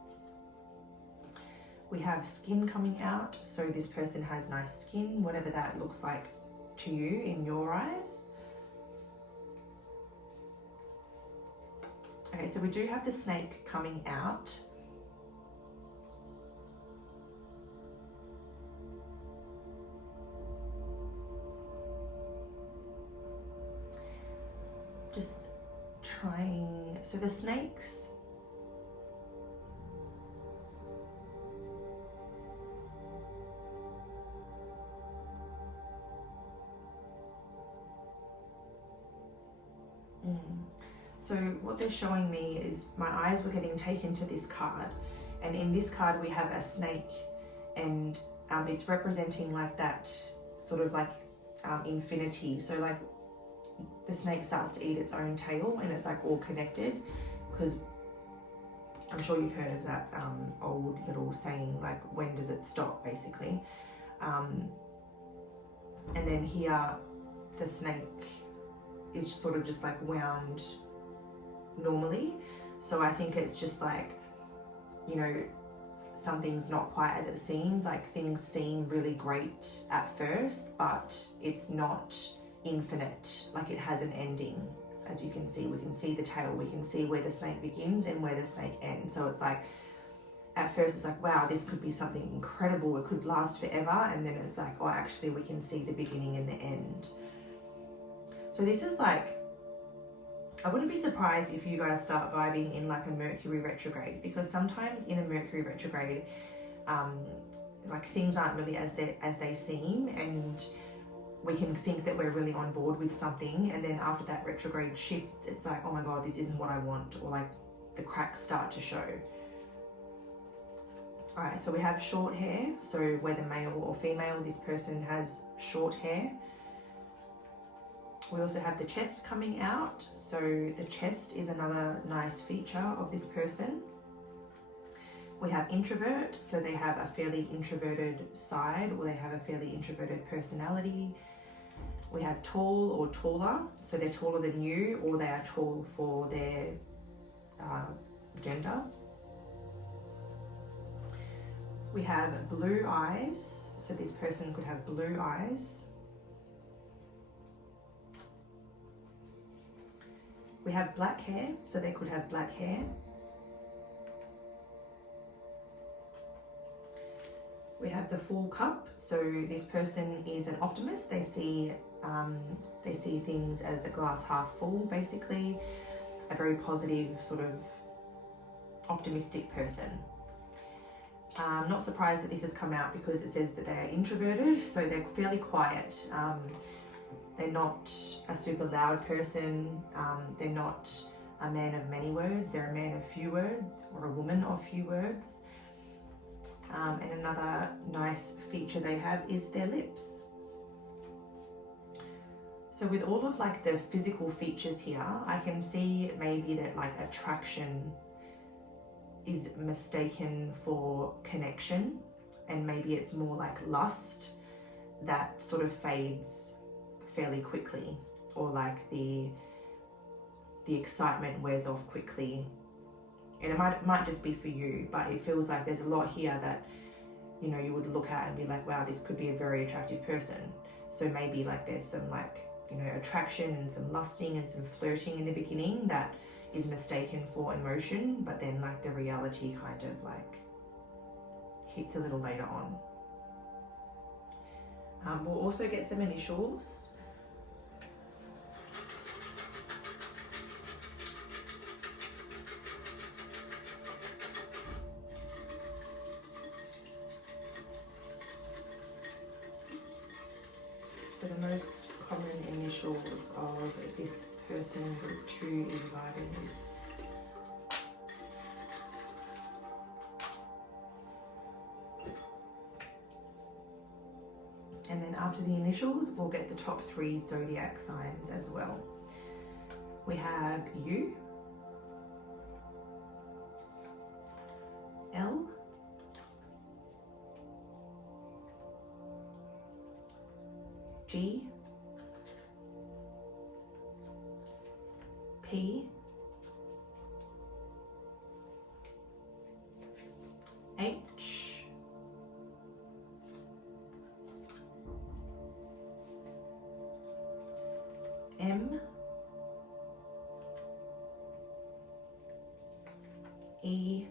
We have skin coming out, so this person has nice skin, whatever that looks like to you in your eyes. Okay, so we do have the snake coming out. Just trying, so the snakes, so what they're showing me is my eyes were getting taken to this card, and in this card we have a snake, and it's representing like that sort of like infinity. So like the snake starts to eat its own tail, and it's like all connected, because I'm sure you've heard of that old little saying, like, when does it stop, basically. And then here the snake is sort of just like wound normally. So I think it's just like, you know, something's not quite as it seems. Like, things seem really great at first, but it's not infinite. Like, it has an ending. As you can see, we can see the tail, we can see where the snake begins and where the snake ends. So it's like, at first it's like, wow, this could be something incredible, it could last forever, and then it's like, oh, actually we can see the beginning and the end. So this is like, I wouldn't be surprised if you guys start vibing in like a Mercury retrograde, because sometimes in a Mercury retrograde, like, things aren't really as they seem, and we can think that we're really on board with something, and then after that retrograde shifts, it's like, oh my god, this isn't what I want, or like the cracks start to show. All right, so we have short hair, so whether male or female, this person has short hair. We also have the chest coming out, so the chest is another nice feature of this person. We have introvert, so they have a fairly introverted side, or they have a fairly introverted personality. We have tall or taller, so they're taller than you, or they are tall for their gender. We have blue eyes, so this person could have blue eyes. We have black hair, so they could have black hair. We have the Full Cup. So this person is an optimist. They see things as a glass half full, basically. A very positive, sort of optimistic person. I'm not surprised that this has come out because it says that they are introverted, so they're fairly quiet. They're not a super loud person. They're not a man of many words. They're a man of few words, or a woman of few words. And another nice feature they have is their lips. So with all of like the physical features here, I can see maybe that like attraction is mistaken for connection, and maybe it's more like lust that sort of fades fairly quickly, or like the excitement wears off quickly. And it might just be for you, but it feels like there's a lot here that, you know, you would look at and be like, wow, this could be a very attractive person. So maybe like there's some like, you know, attraction and some lusting and some flirting in the beginning that is mistaken for emotion, but then like the reality kind of like hits a little later on. We'll also get some initials. So the most common initials of this person group 2 is vibing. And then after the initials, we'll get the top 3 zodiac signs as well. We have U, L, G, P, H, M, E,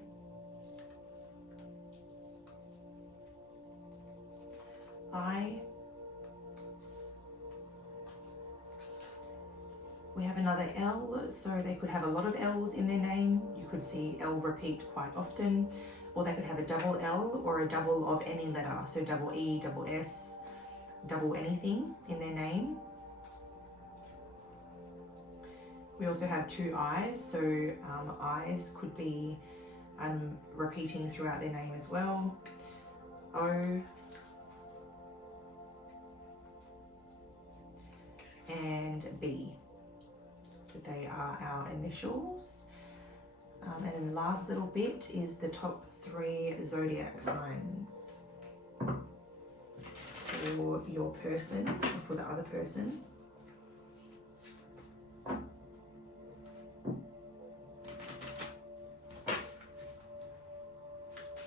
I. We have another L, so they could have a lot of L's in their name. You could see L repeat quite often, or they could have a double L or a double of any letter. So double E, double S, double anything in their name. We also have 2 I's, so I's could be repeating throughout their name as well. O, and B. So they are our initials. And then the last little bit is the top 3 zodiac signs for your person, or for the other person.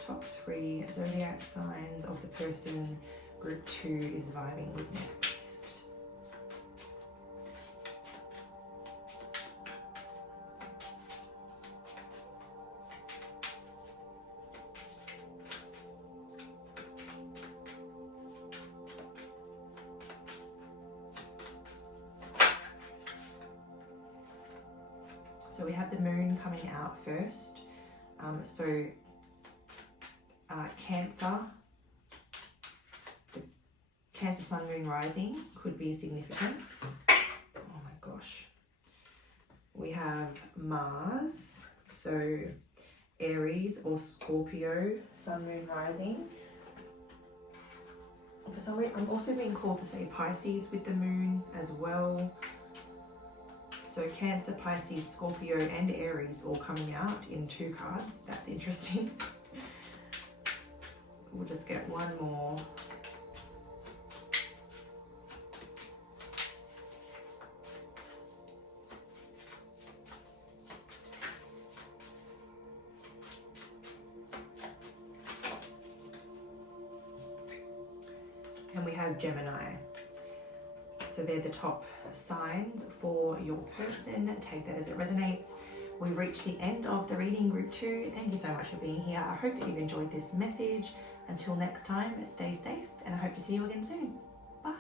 Top 3 zodiac signs of the person group 2 is vibing with next. So we have the moon coming out first. Cancer, the Cancer sun, moon, rising could be significant. Oh my gosh. We have Mars, so Aries or Scorpio, sun, moon, rising. For some reason, I'm also being called to say Pisces with the moon as well. So Cancer, Pisces, Scorpio and Aries all coming out in 2 cards. That's interesting. We'll just get one more. And we have Gemini. So they're the top signs for your person. Take that as it resonates. We've reached the end of the reading group 2. Thank you so much for being here. I hope that you've enjoyed this message. Until next time, stay safe, and I hope to see you again soon. Bye.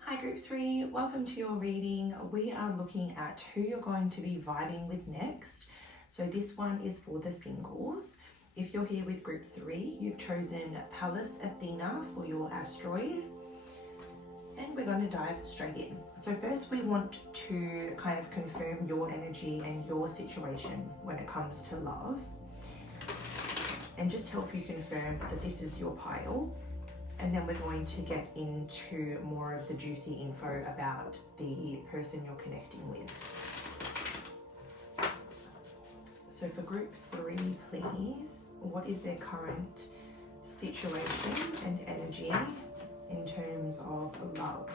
Hi group 3, welcome to your reading. We are looking at who you're going to be vibing with next. So this one is for the singles. If you're here with group 3, you've chosen Pallas Athena for your asteroid. And we're going to dive straight in. So first we want to kind of confirm your energy and your situation when it comes to love. And just help you confirm that this is your pile. And then we're going to get into more of the juicy info about the person you're connecting with. So for group 3, please, what is their current situation and energy in terms of love?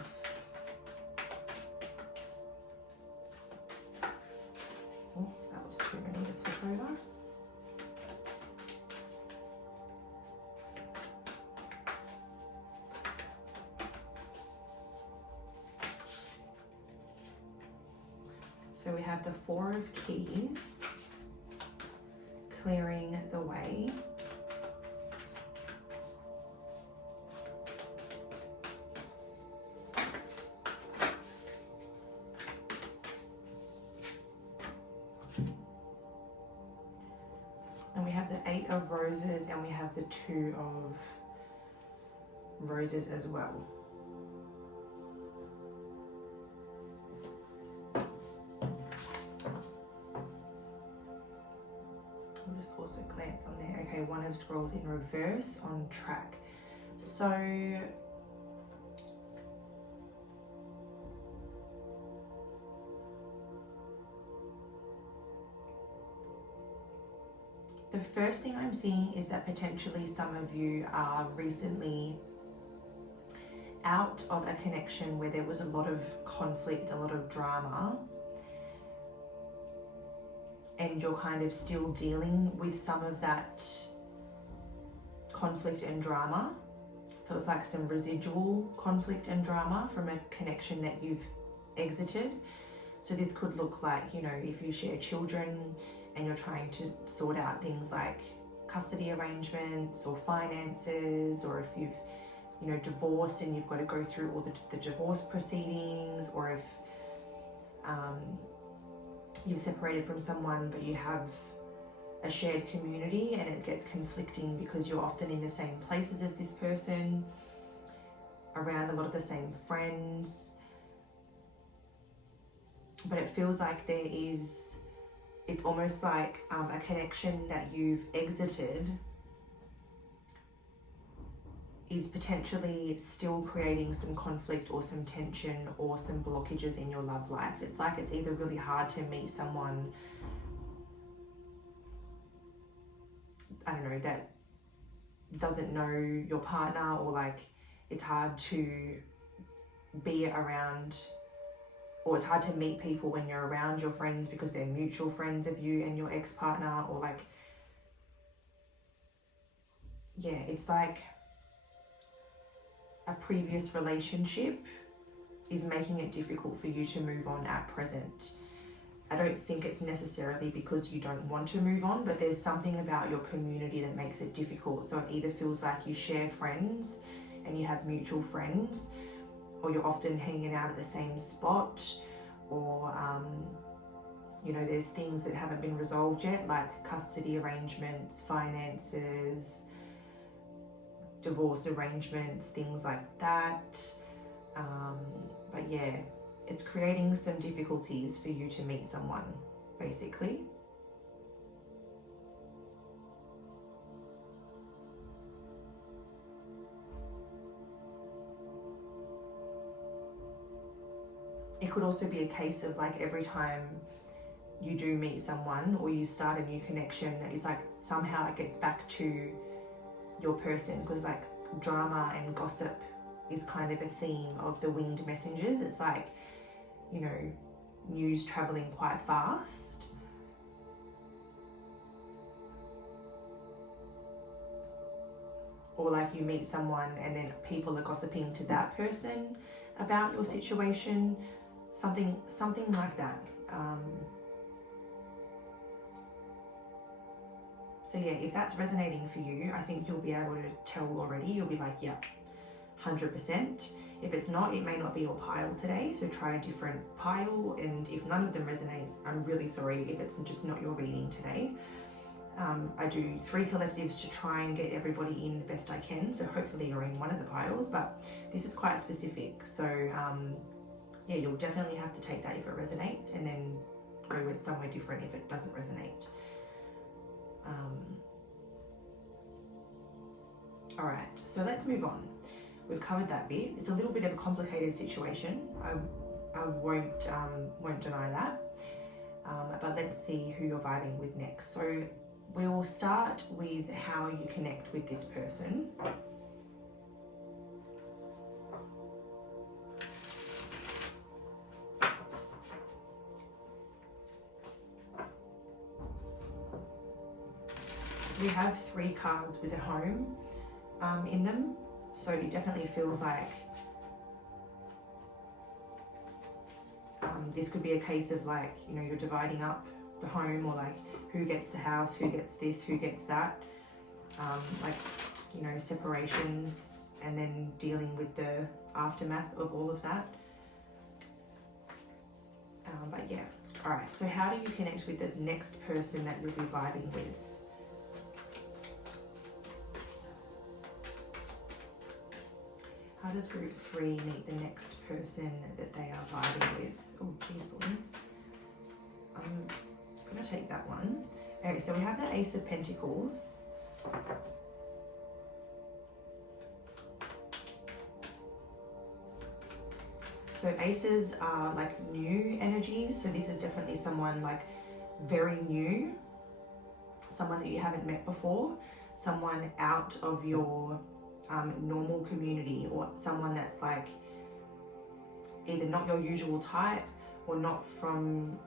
Oh, that was too many to flip over. So we have the 4 of Keys, clearing the way. And we have the 8 of Roses, and we have the 2 of Roses as well. Also glance on there. Okay, 1 of Scrolls in reverse, on track. So the first thing I'm seeing is that potentially some of you are recently out of a connection where there was a lot of conflict, a lot of drama, and you're kind of still dealing with some of that conflict and drama. So it's like some residual conflict and drama from a connection that you've exited. So this could look like, you know, if you share children and you're trying to sort out things like custody arrangements or finances, or if you've, you know, divorced and you've got to go through all the divorce proceedings, or if you've separated from someone but you have a shared community and it gets conflicting because you're often in the same places as this person, around a lot of the same friends, but it feels like it's almost like a connection that you've exited is potentially still creating some conflict or some tension or some blockages in your love life. It's like it's either really hard to meet someone, I don't know, that doesn't know your partner, or like it's hard to be around, or it's hard to meet people when you're around your friends because they're mutual friends of you and your ex-partner, or like, yeah, it's like a previous relationship is making it difficult for you to move on at present. I don't think it's necessarily because you don't want to move on, but there's something about your community that makes it difficult. So it either feels like you share friends and you have mutual friends, or you're often hanging out at the same spot, or you know, there's things that haven't been resolved yet, like custody arrangements, finances, divorce arrangements, things like that. But yeah, it's creating some difficulties for you to meet someone, basically. It could also be a case of like every time you do meet someone or you start a new connection, it's like somehow it gets back to your person, because like drama and gossip is kind of a theme of the winged messengers. It's like, you know, news traveling quite fast. Or like you meet someone and then people are gossiping to that person about your situation, something like that. So yeah, if that's resonating for you, I think you'll be able to tell already. You'll be like, yeah, 100%. If it's not, it may not be your pile today, so try a different pile. And if none of them resonates, I'm really sorry if it's just not your reading today. I do 3 collectives to try and get everybody in the best I can, so hopefully you're in one of the piles, but this is quite specific. So yeah, you'll definitely have to take that if it resonates, and then go with somewhere different if it doesn't resonate. All right, so let's move on. We've covered that bit. It's a little bit of a complicated situation. I won't deny that. But let's see who you're vibing with next. So we'll start with how you connect with this person. We have 3 cards with a home in them, so it definitely feels like this could be a case of like, you know, you're dividing up the home, or like who gets the house, who gets this, who gets that, like, you know, separations, and then dealing with the aftermath of all of that. But yeah, all right, so how do you connect with the next person that you'll be vibing with? How does group 3 meet the next person that they are vibing with? Oh, geez, Louise. I'm gonna take that one. Okay, so we have the Ace of Pentacles. So aces are like new energies. So this is definitely someone like very new, someone that you haven't met before, someone out of your normal community, or someone that's like either not your usual type or not from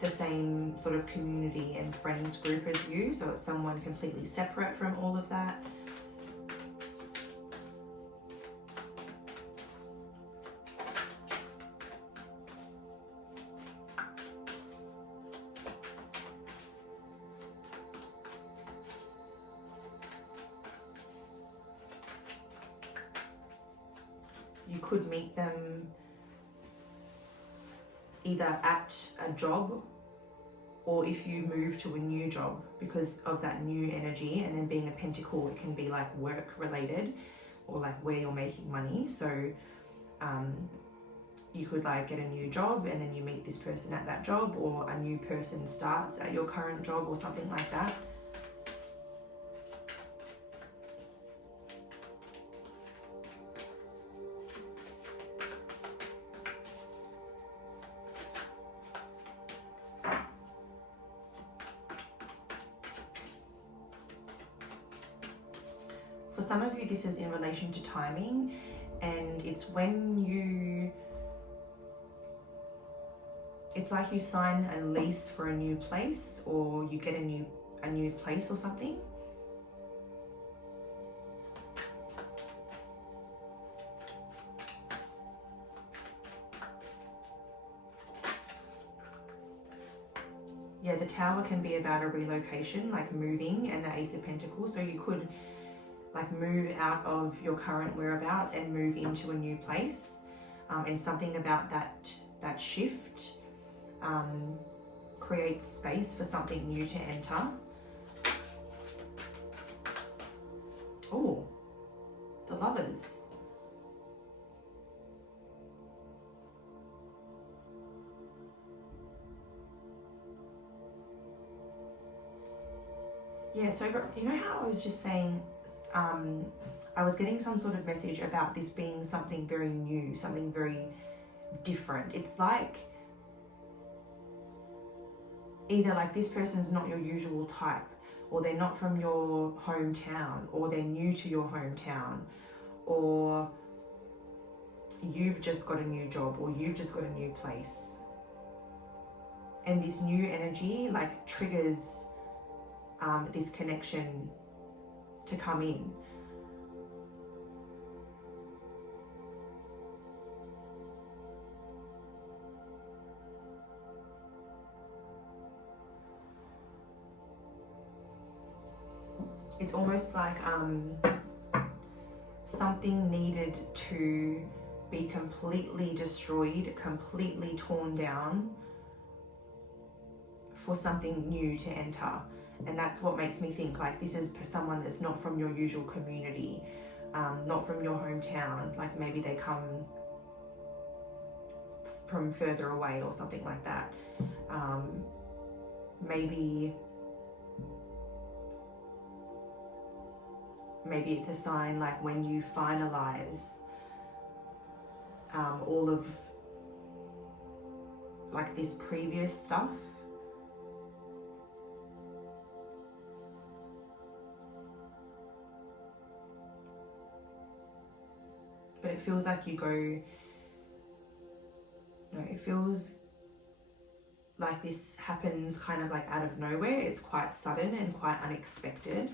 the same sort of community and friends group as you. So it's someone completely separate from all of that. You could meet them either at a job, or if you move to a new job because of that new energy. And then being a pentacle, it can be like work related, or like where you're making money. So you could like get a new job and then you meet this person at that job, or a new person starts at your current job or something like that. For some of you, this is in relation to timing, and it's when you, it's like you sign a lease for a new place, or you get a new place or something. Yeah, the Tower can be about a relocation, like moving, and the Ace of Pentacles. So you could like move out of your current whereabouts and move into a new place, and something about that shift creates space for something new to enter. Oh, the Lovers. Yeah, so you know how I was just saying, I was getting some sort of message about this being something very new, something very different. It's like either like this person's not your usual type, or they're not from your hometown, or they're new to your hometown, or you've just got a new job, or you've just got a new place. And this new energy like triggers this connection to come in. It's almost like something needed to be completely destroyed, completely torn down for something new to enter. And that's what makes me think like this is someone that's not from your usual community, not from your hometown. Like maybe they come from further away or something like that. Maybe it's a sign like when you finalize all of like this previous stuff, but it feels like you go, no, it feels like this happens kind of like out of nowhere. It's quite sudden and quite unexpected.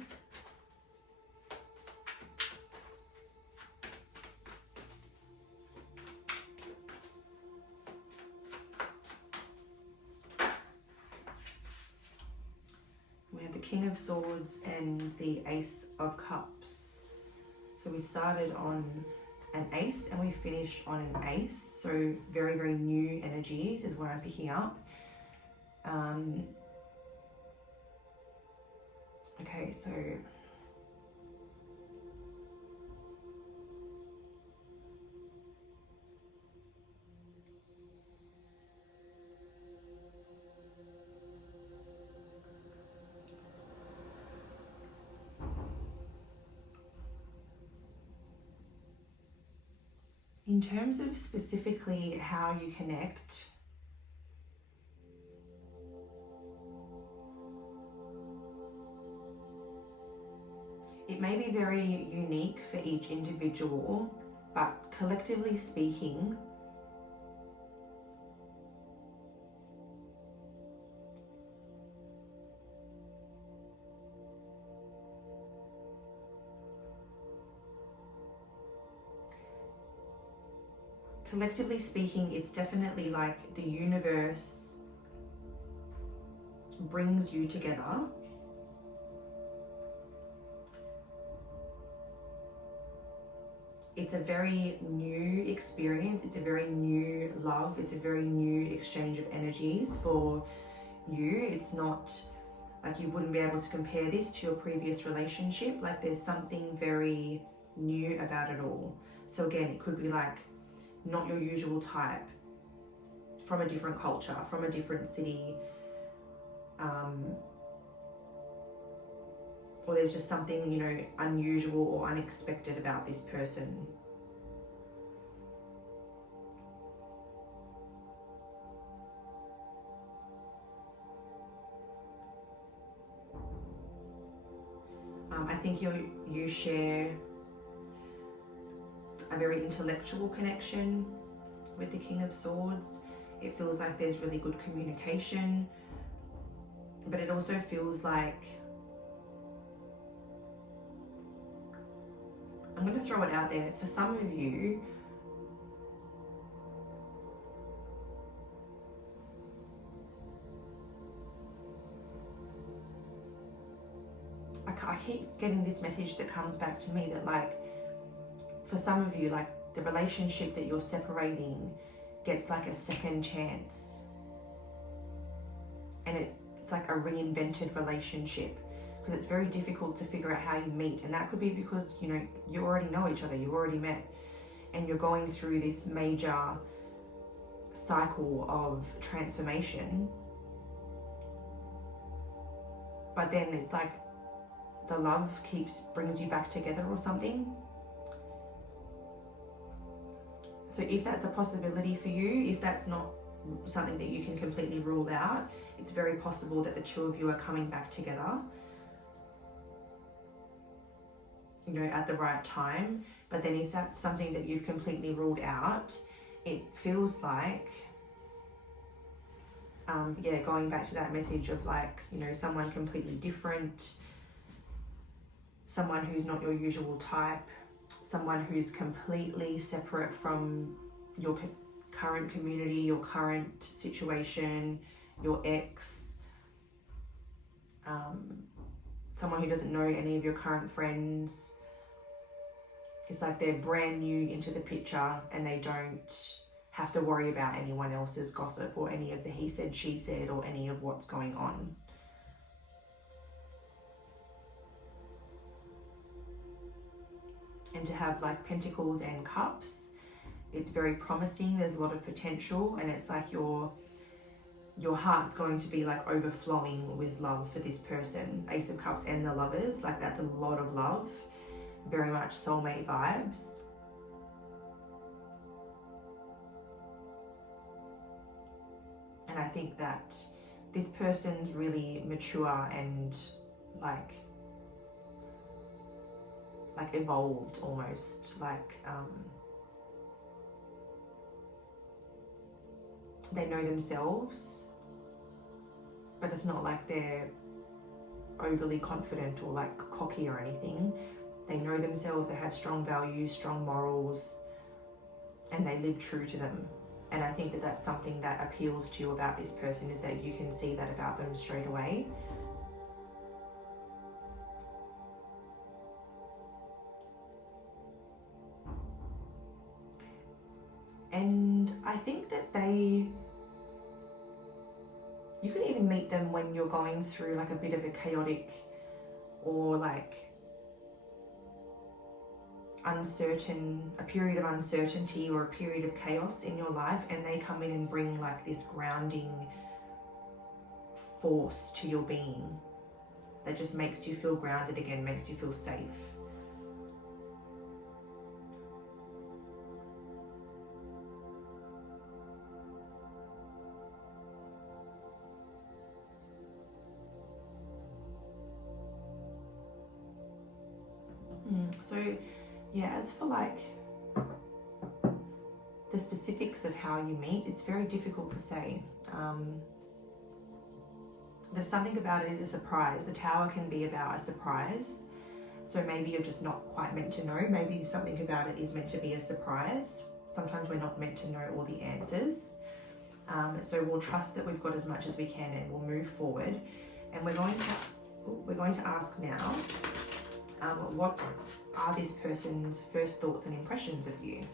We have the King of Swords and the Ace of Cups. So we started on an ace and we finish on an ace. So very, very new energies is what I'm picking up. Okay, so in terms of specifically how you connect, it may be very unique for each individual, but collectively speaking, it's definitely like the universe brings you together. It's a very new experience. It's a very new love. It's a very new exchange of energies for you. It's not like you wouldn't be able to compare this to your previous relationship. Like there's something very new about it all. So again, it could be like not your usual type, from a different culture, from a different city, or there's just something, you know, unusual or unexpected about this person. I think you share a very intellectual connection with the King of Swords. It feels like there's really good communication, but it also feels like, I'm going to throw it out there, for some of you, I keep getting this message that comes back to me that like, for some of you, like the relationship that you're separating gets like a second chance, and it's like a reinvented relationship, because it's very difficult to figure out how you meet, and that could be because, you know, you already know each other, you already met, and you're going through this major cycle of transformation, but then it's like the love brings you back together or something. So if that's a possibility for you, if that's not something that you can completely rule out, it's very possible that the two of you are coming back together, you know, at the right time. But then if that's something that you've completely ruled out, it feels like, yeah, going back to that message of like, you know, someone completely different, someone who's not your usual type, someone who's completely separate from your current community, your current situation, your ex, someone who doesn't know any of your current friends. It's like they're brand new into the picture and they don't have to worry about anyone else's gossip or any of the he said, she said, or any of what's going on. And to have like Pentacles and Cups, it's very promising. There's a lot of potential, and it's like your heart's going to be like overflowing with love for this person. Ace of Cups and the Lovers, like that's a lot of love. Very much soulmate vibes. And I think that this person's really mature and like evolved almost. Like they know themselves, but it's not like they're overly confident or like cocky or anything. They know themselves, they have strong values, strong morals, and they live true to them. And I think that that's something that appeals to you about this person, is that you can see that about them straight away. And I think that you can even meet them when you're going through like a bit of a chaotic or like a period of uncertainty or a period of chaos in your life, and they come in and bring like this grounding force to your being that just makes you feel grounded again, makes you feel safe. So yeah, as for like the specifics of how you meet, it's very difficult to say. There's something about it is a surprise. The Tower can be about a surprise. So maybe you're just not quite meant to know. Maybe something about it is meant to be a surprise. Sometimes we're not meant to know all the answers. So we'll trust that we've got as much as we can and we'll move forward. And we're going to ask now, what are this person's first thoughts and impressions of you?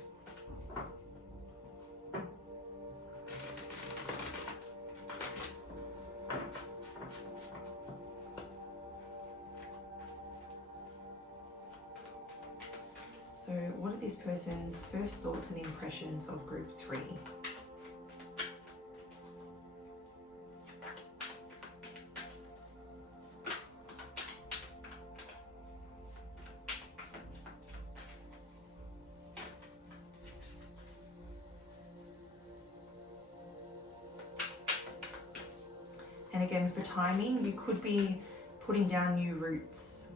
So what are this person's first thoughts and impressions of group 3? And again, for timing, you could be putting down new roots.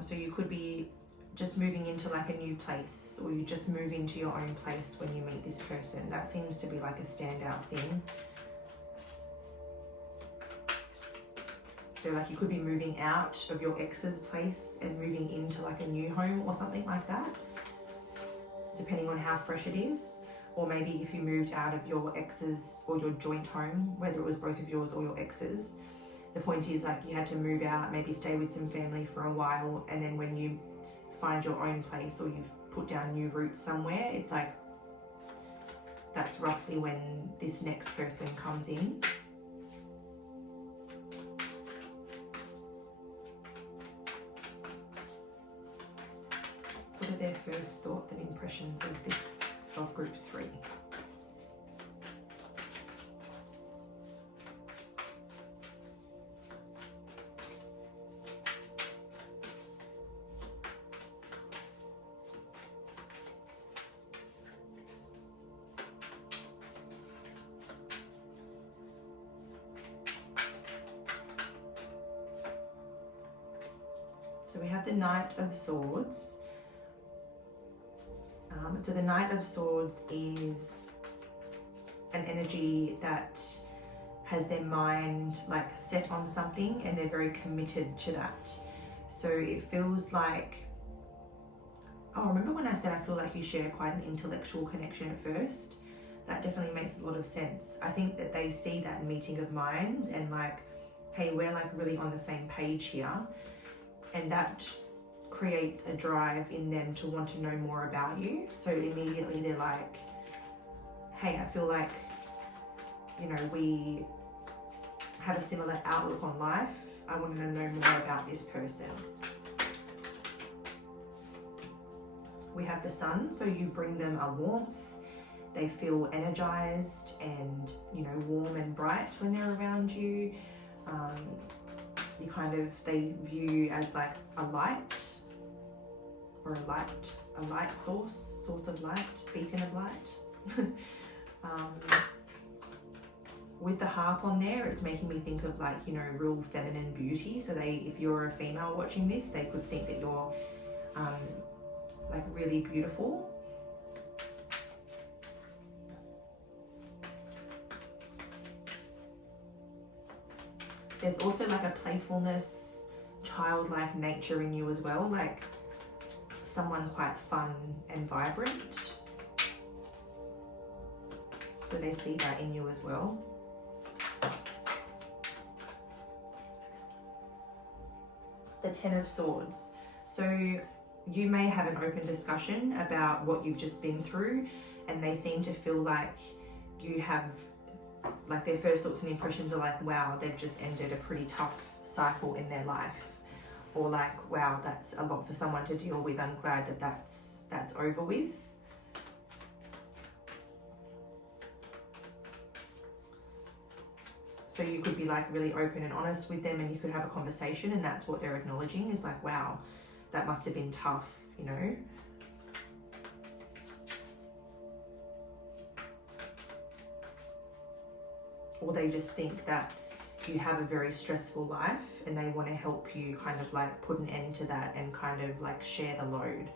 So you could be just moving into like a new place, or you just move into your own place when you meet this person. That seems to be like a standout thing. So like you could be moving out of your ex's place and moving into like a new home or something like that, depending on how fresh it is. Or maybe if you moved out of your ex's or your joint home, whether it was both of yours or your ex's, the point is like you had to move out, maybe stay with some family for a while, and then when you find your own place or you've put down new roots somewhere, it's like that's roughly when this next person comes in. What are their first thoughts and impressions of group 3? So we have the Knight of Swords. So the Knight of Swords is an energy that has their mind like set on something and they're very committed to that. So it feels like, oh, remember when I said I feel like you share quite an intellectual connection at first? That definitely makes a lot of sense. I think that they see that meeting of minds and like hey, we're like really on the same page here. And that creates a drive in them to want to know more about you. So immediately they're like, hey, I feel like, you know, we have a similar outlook on life. I want to know more about this person. We have the sun, so you bring them a warmth. They feel energized and, you know, warm and bright when they're around you. They view you as like a light, or a light source of light, beacon of light. With the harp on there, it's making me think of like, you know, real feminine beauty. So if you're a female watching this, they could think that you're like really beautiful. There's also like a playfulness, childlike nature in you as well, like someone quite fun and vibrant. So they see that in you as well. The Ten of Swords. So you may have an open discussion about what you've just been through, and they seem to feel like you have, like their first thoughts and impressions are like, wow, they've just ended a pretty tough cycle in their life. Or like, wow, that's a lot for someone to deal with. I'm glad that that's over with. So you could be like really open and honest with them, and you could have a conversation, and that's what they're acknowledging is like, wow, that must have been tough, you know. Or they just think that you have a very stressful life and they want to help you kind of like put an end to that and kind of like share the load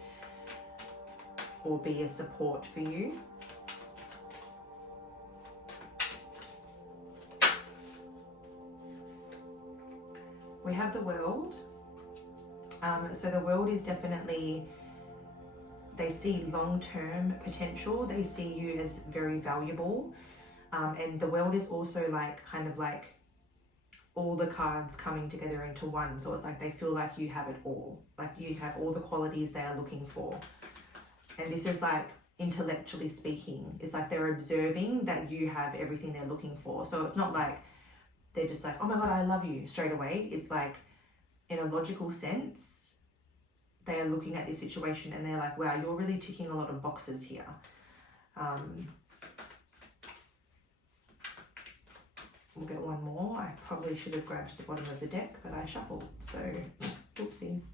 or be a support for you. We have the World. So the World is definitely, they see long-term potential. They see you as very valuable. And the World is also like kind of like all the cards coming together into one. So it's like they feel like you have it all. Like you have all the qualities they are looking for. And this is like intellectually speaking. It's like they're observing that you have everything they're looking for. So it's not like they're just like, oh my God, I love you straight away. It's like in a logical sense, they are looking at this situation and they're like, wow, you're really ticking a lot of boxes here. We'll get one more. I probably should have grabbed the bottom of the deck, but I shuffled, so oopsies.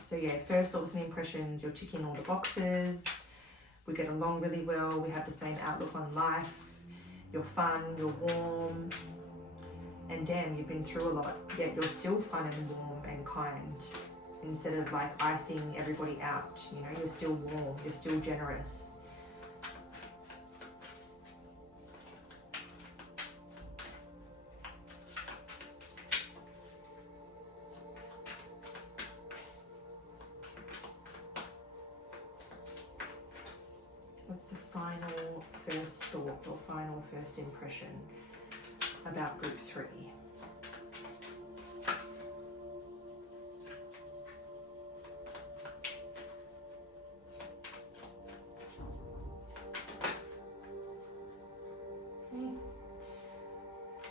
So yeah, first thoughts and impressions, you're ticking all the boxes. We get along really well. We have the same outlook on life. You're fun, you're warm. And damn, you've been through a lot, yet you're still fun and warm and kind. Instead of like icing everybody out, you know, you're still warm, you're still generous. What's the final first thought or final first impression about group 3?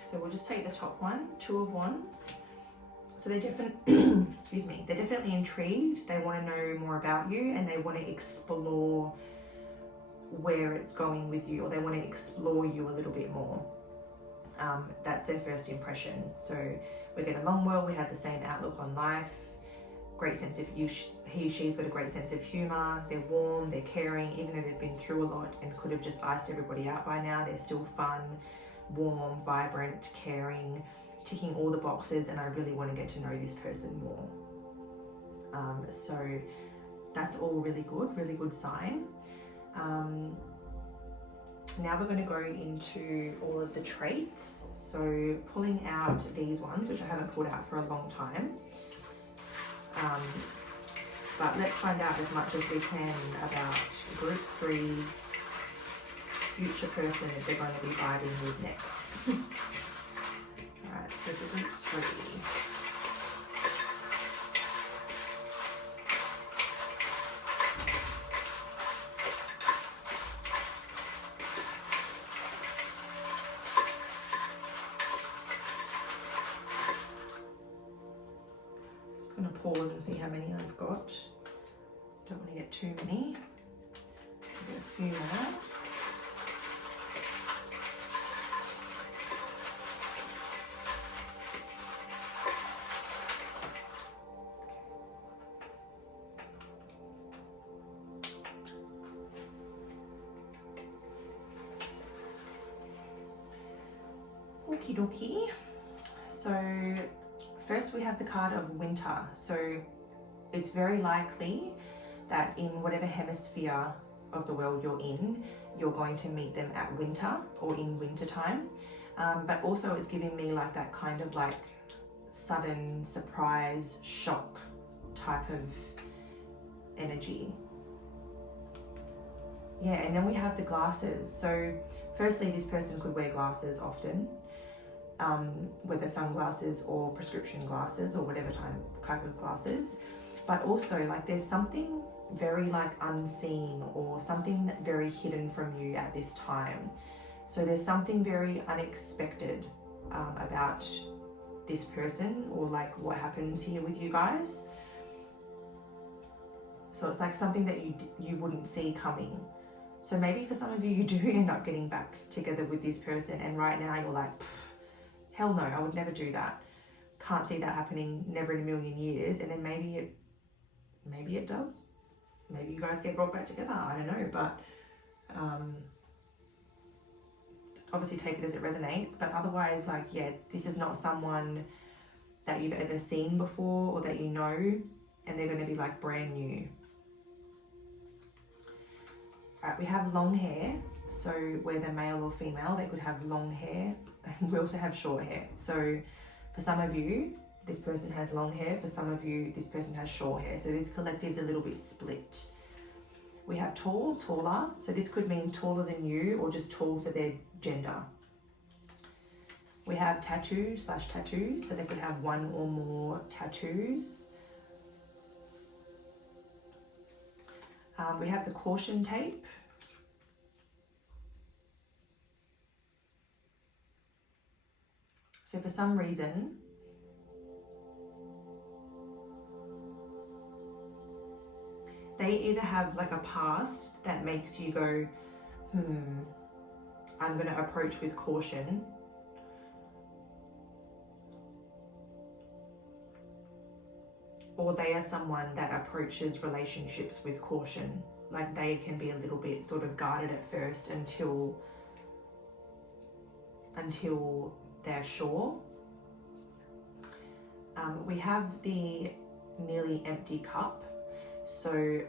So we'll just take the top one, Two of Wands. So they're excuse me, they're definitely intrigued. They want to know more about you and they want to explore where it's going with you, or they want to explore you a little bit more. That's their first impression. So we get along well, we have the same outlook on life, great sense of she's got a great sense of humor, they're warm, they're caring, even though they've been through a lot and could have just iced everybody out by now, they're still fun, warm, vibrant, caring, ticking all the boxes, and I really want to get to know this person more. So that's all really good sign. Now we're going to go into all of the traits. So pulling out these ones, which I haven't pulled out for a long time. But let's find out as much as we can about group 3's future person that they're going to be vibing with next. Alright, so for group 3. Just going to pause and see how many I've got. Don't want to get too many. Get a few more. Okie dokie. So first we have the card of winter. So it's very likely that in whatever hemisphere of the world you're in, you're going to meet them at winter or in winter time. But also it's giving me like that kind of like sudden surprise shock type of energy. Yeah, and then we have the glasses. So firstly, this person could wear glasses often, whether sunglasses or prescription glasses or whatever type of glasses. But also like there's something very like unseen or something very hidden from you at this time. So there's something very unexpected about this person, or like what happens here with you guys. So it's like something that you wouldn't see coming. So maybe for some of you, you do end up getting back together with this person, and right now you're like, hell no, I would never do that. Can't see that happening, never in a million years. And then maybe it does. Maybe you guys get brought back together, I don't know. But obviously take it as it resonates. But otherwise, like, yeah, this is not someone that you've ever seen before or that you know, and they're going to be like brand new. Right, we have long hair. So whether male or female, they could have long hair. We also have short hair. So for some of you, this person has long hair. For some of you, this person has short hair. So this collective's a little bit split. We have tall, taller. So this could mean taller than you or just tall for their gender. We have tattoo/tattoos. So they could have one or more tattoos. We have the caution tape. So for some reason, they either have like a past that makes you go, I'm going to approach with caution. Or they are someone that approaches relationships with caution. Like they can be a little bit sort of guarded at first until they're sure. We have the nearly empty cup. So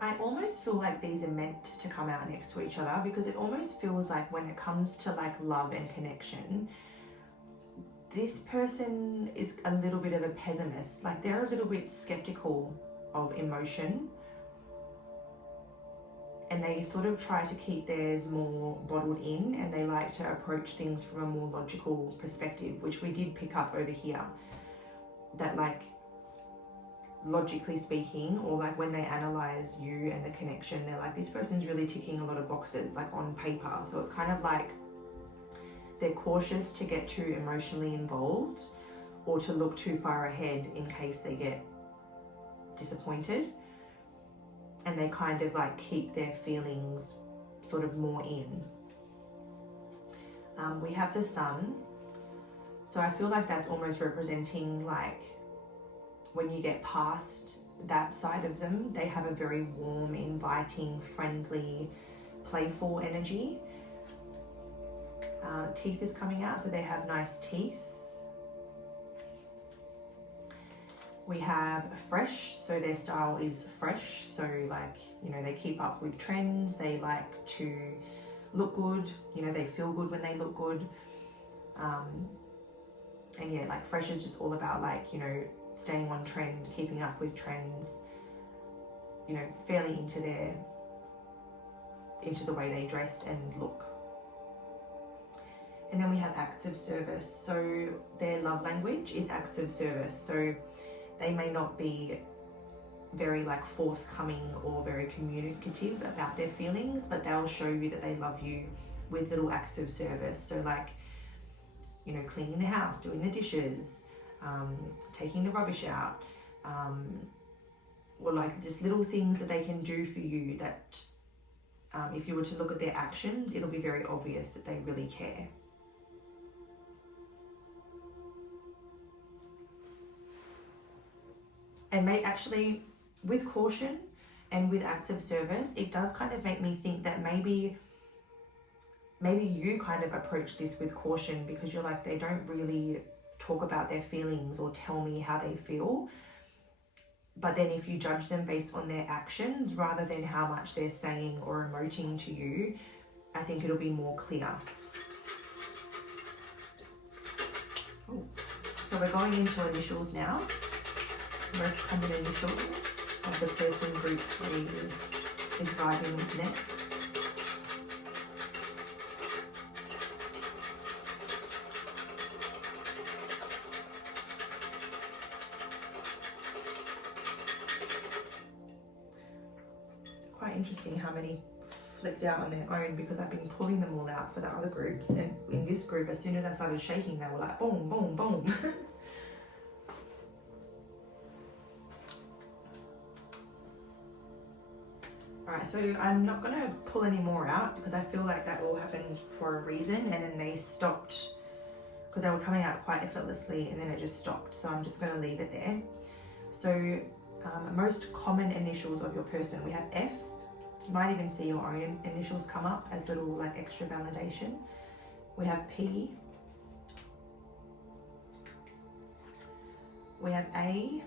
I almost feel like these are meant to come out next to each other, because it almost feels like when it comes to like love and connection, this person is a little bit of a pessimist. Like they're a little bit skeptical of emotion, and they sort of try to keep theirs more bottled in, and they like to approach things from a more logical perspective, which we did pick up over here. That like logically speaking, or like when they analyze you and the connection, they're like, this person's really ticking a lot of boxes, like on paper. So it's kind of like they're cautious to get too emotionally involved or to look too far ahead in case they get disappointed, and they kind of like keep their feelings sort of more in. We have the sun. So I feel like that's almost representing like when you get past that side of them, they have a very warm, inviting, friendly, playful energy. Teeth is coming out, so they have nice teeth. We have fresh, so their style is fresh. So like, you know, they keep up with trends. They like to look good. You know, they feel good when they look good. And yeah, like fresh is just all about like, you know, staying on trend, keeping up with trends, you know, fairly into the way they dress and look. And then we have acts of service. So their love language is acts of service. So they may not be very like forthcoming or very communicative about their feelings, but they'll show you that they love you with little acts of service. So like, you know, cleaning the house, doing the dishes, taking the rubbish out, or like just little things that they can do for you that if you were to look at their actions, it'll be very obvious that they really care. And actually, with caution and with acts of service, it does kind of make me think that maybe you kind of approach this with caution, because you're like, they don't really talk about their feelings or tell me how they feel. But then if you judge them based on their actions rather than how much they're saying or emoting to you, I think it'll be more clear. Ooh. So we're going into initials now. Most common initials of the person group 3 is vibing with next. It's quite interesting how many flipped out on their own, because I've been pulling them all out for the other groups, and in this group, as soon as I started shaking, they were like boom, boom, boom. Alright, so I'm not going to pull any more out because I feel like that all happened for a reason, and then they stopped because they were coming out quite effortlessly, and then it just stopped. So I'm just going to leave it there. So most common initials of your person, we have F. You might even see your own initials come up as little like extra validation. We have P. We have A.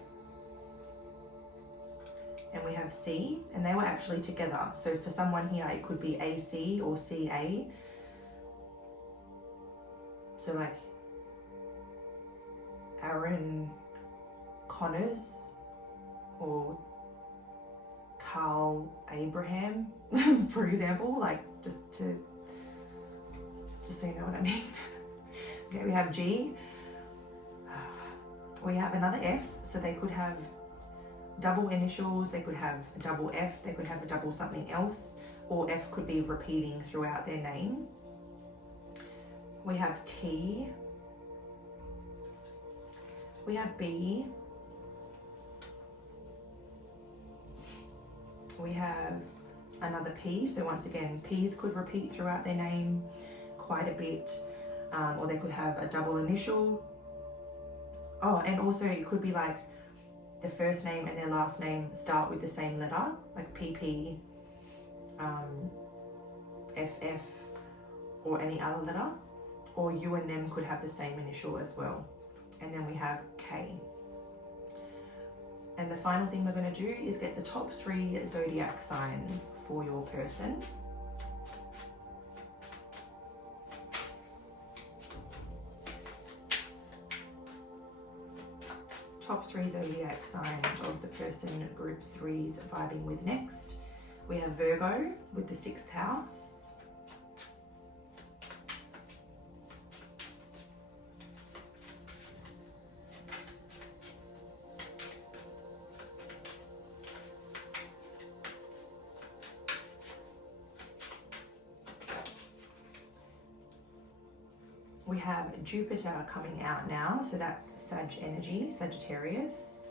And we have C, and they were actually together. So for someone here, it could be AC or CA. So like Aaron Connors or Carl Abraham, for example, like just so you know what I mean. Okay, we have G. We have another F, so they could have double initials, they could have a double F, they could have a double something else, or F could be repeating throughout their name. We have T. We have B. We have another P, so once again, P's could repeat throughout their name quite a bit, or they could have a double initial. Oh, and also it could be like the first name and their last name start with the same letter, like PP, FF, or any other letter, or you and them could have the same initial as well. And then we have K. And the final thing we're going to do is get the top 3 zodiac signs for your person. Top 3 zodiac signs of the person group 3's vibing with next. We have Virgo with the 6th house. We have Jupiter coming out now, so that's Sag energy, Sagittarius.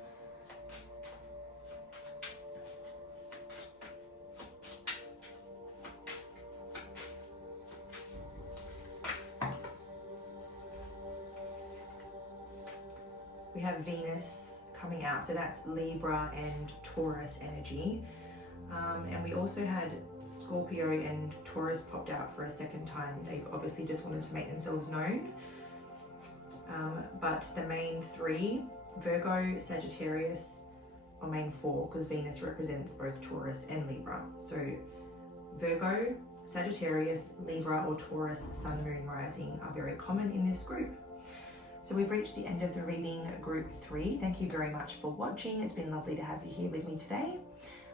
We have Venus coming out, so that's Libra and Taurus energy. And we also had Scorpio and Taurus popped out for a second time. They obviously just wanted to make themselves known. But the main 3, Virgo, Sagittarius, or main 4, because Venus represents both Taurus and Libra. So Virgo, Sagittarius, Libra, or Taurus, Sun, Moon, Rising are very common in this group. So we've reached the end of the reading group 3. Thank you very much for watching. It's been lovely to have you here with me today.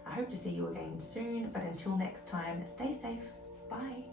I hope to see you again soon, but until next time, stay safe. Bye.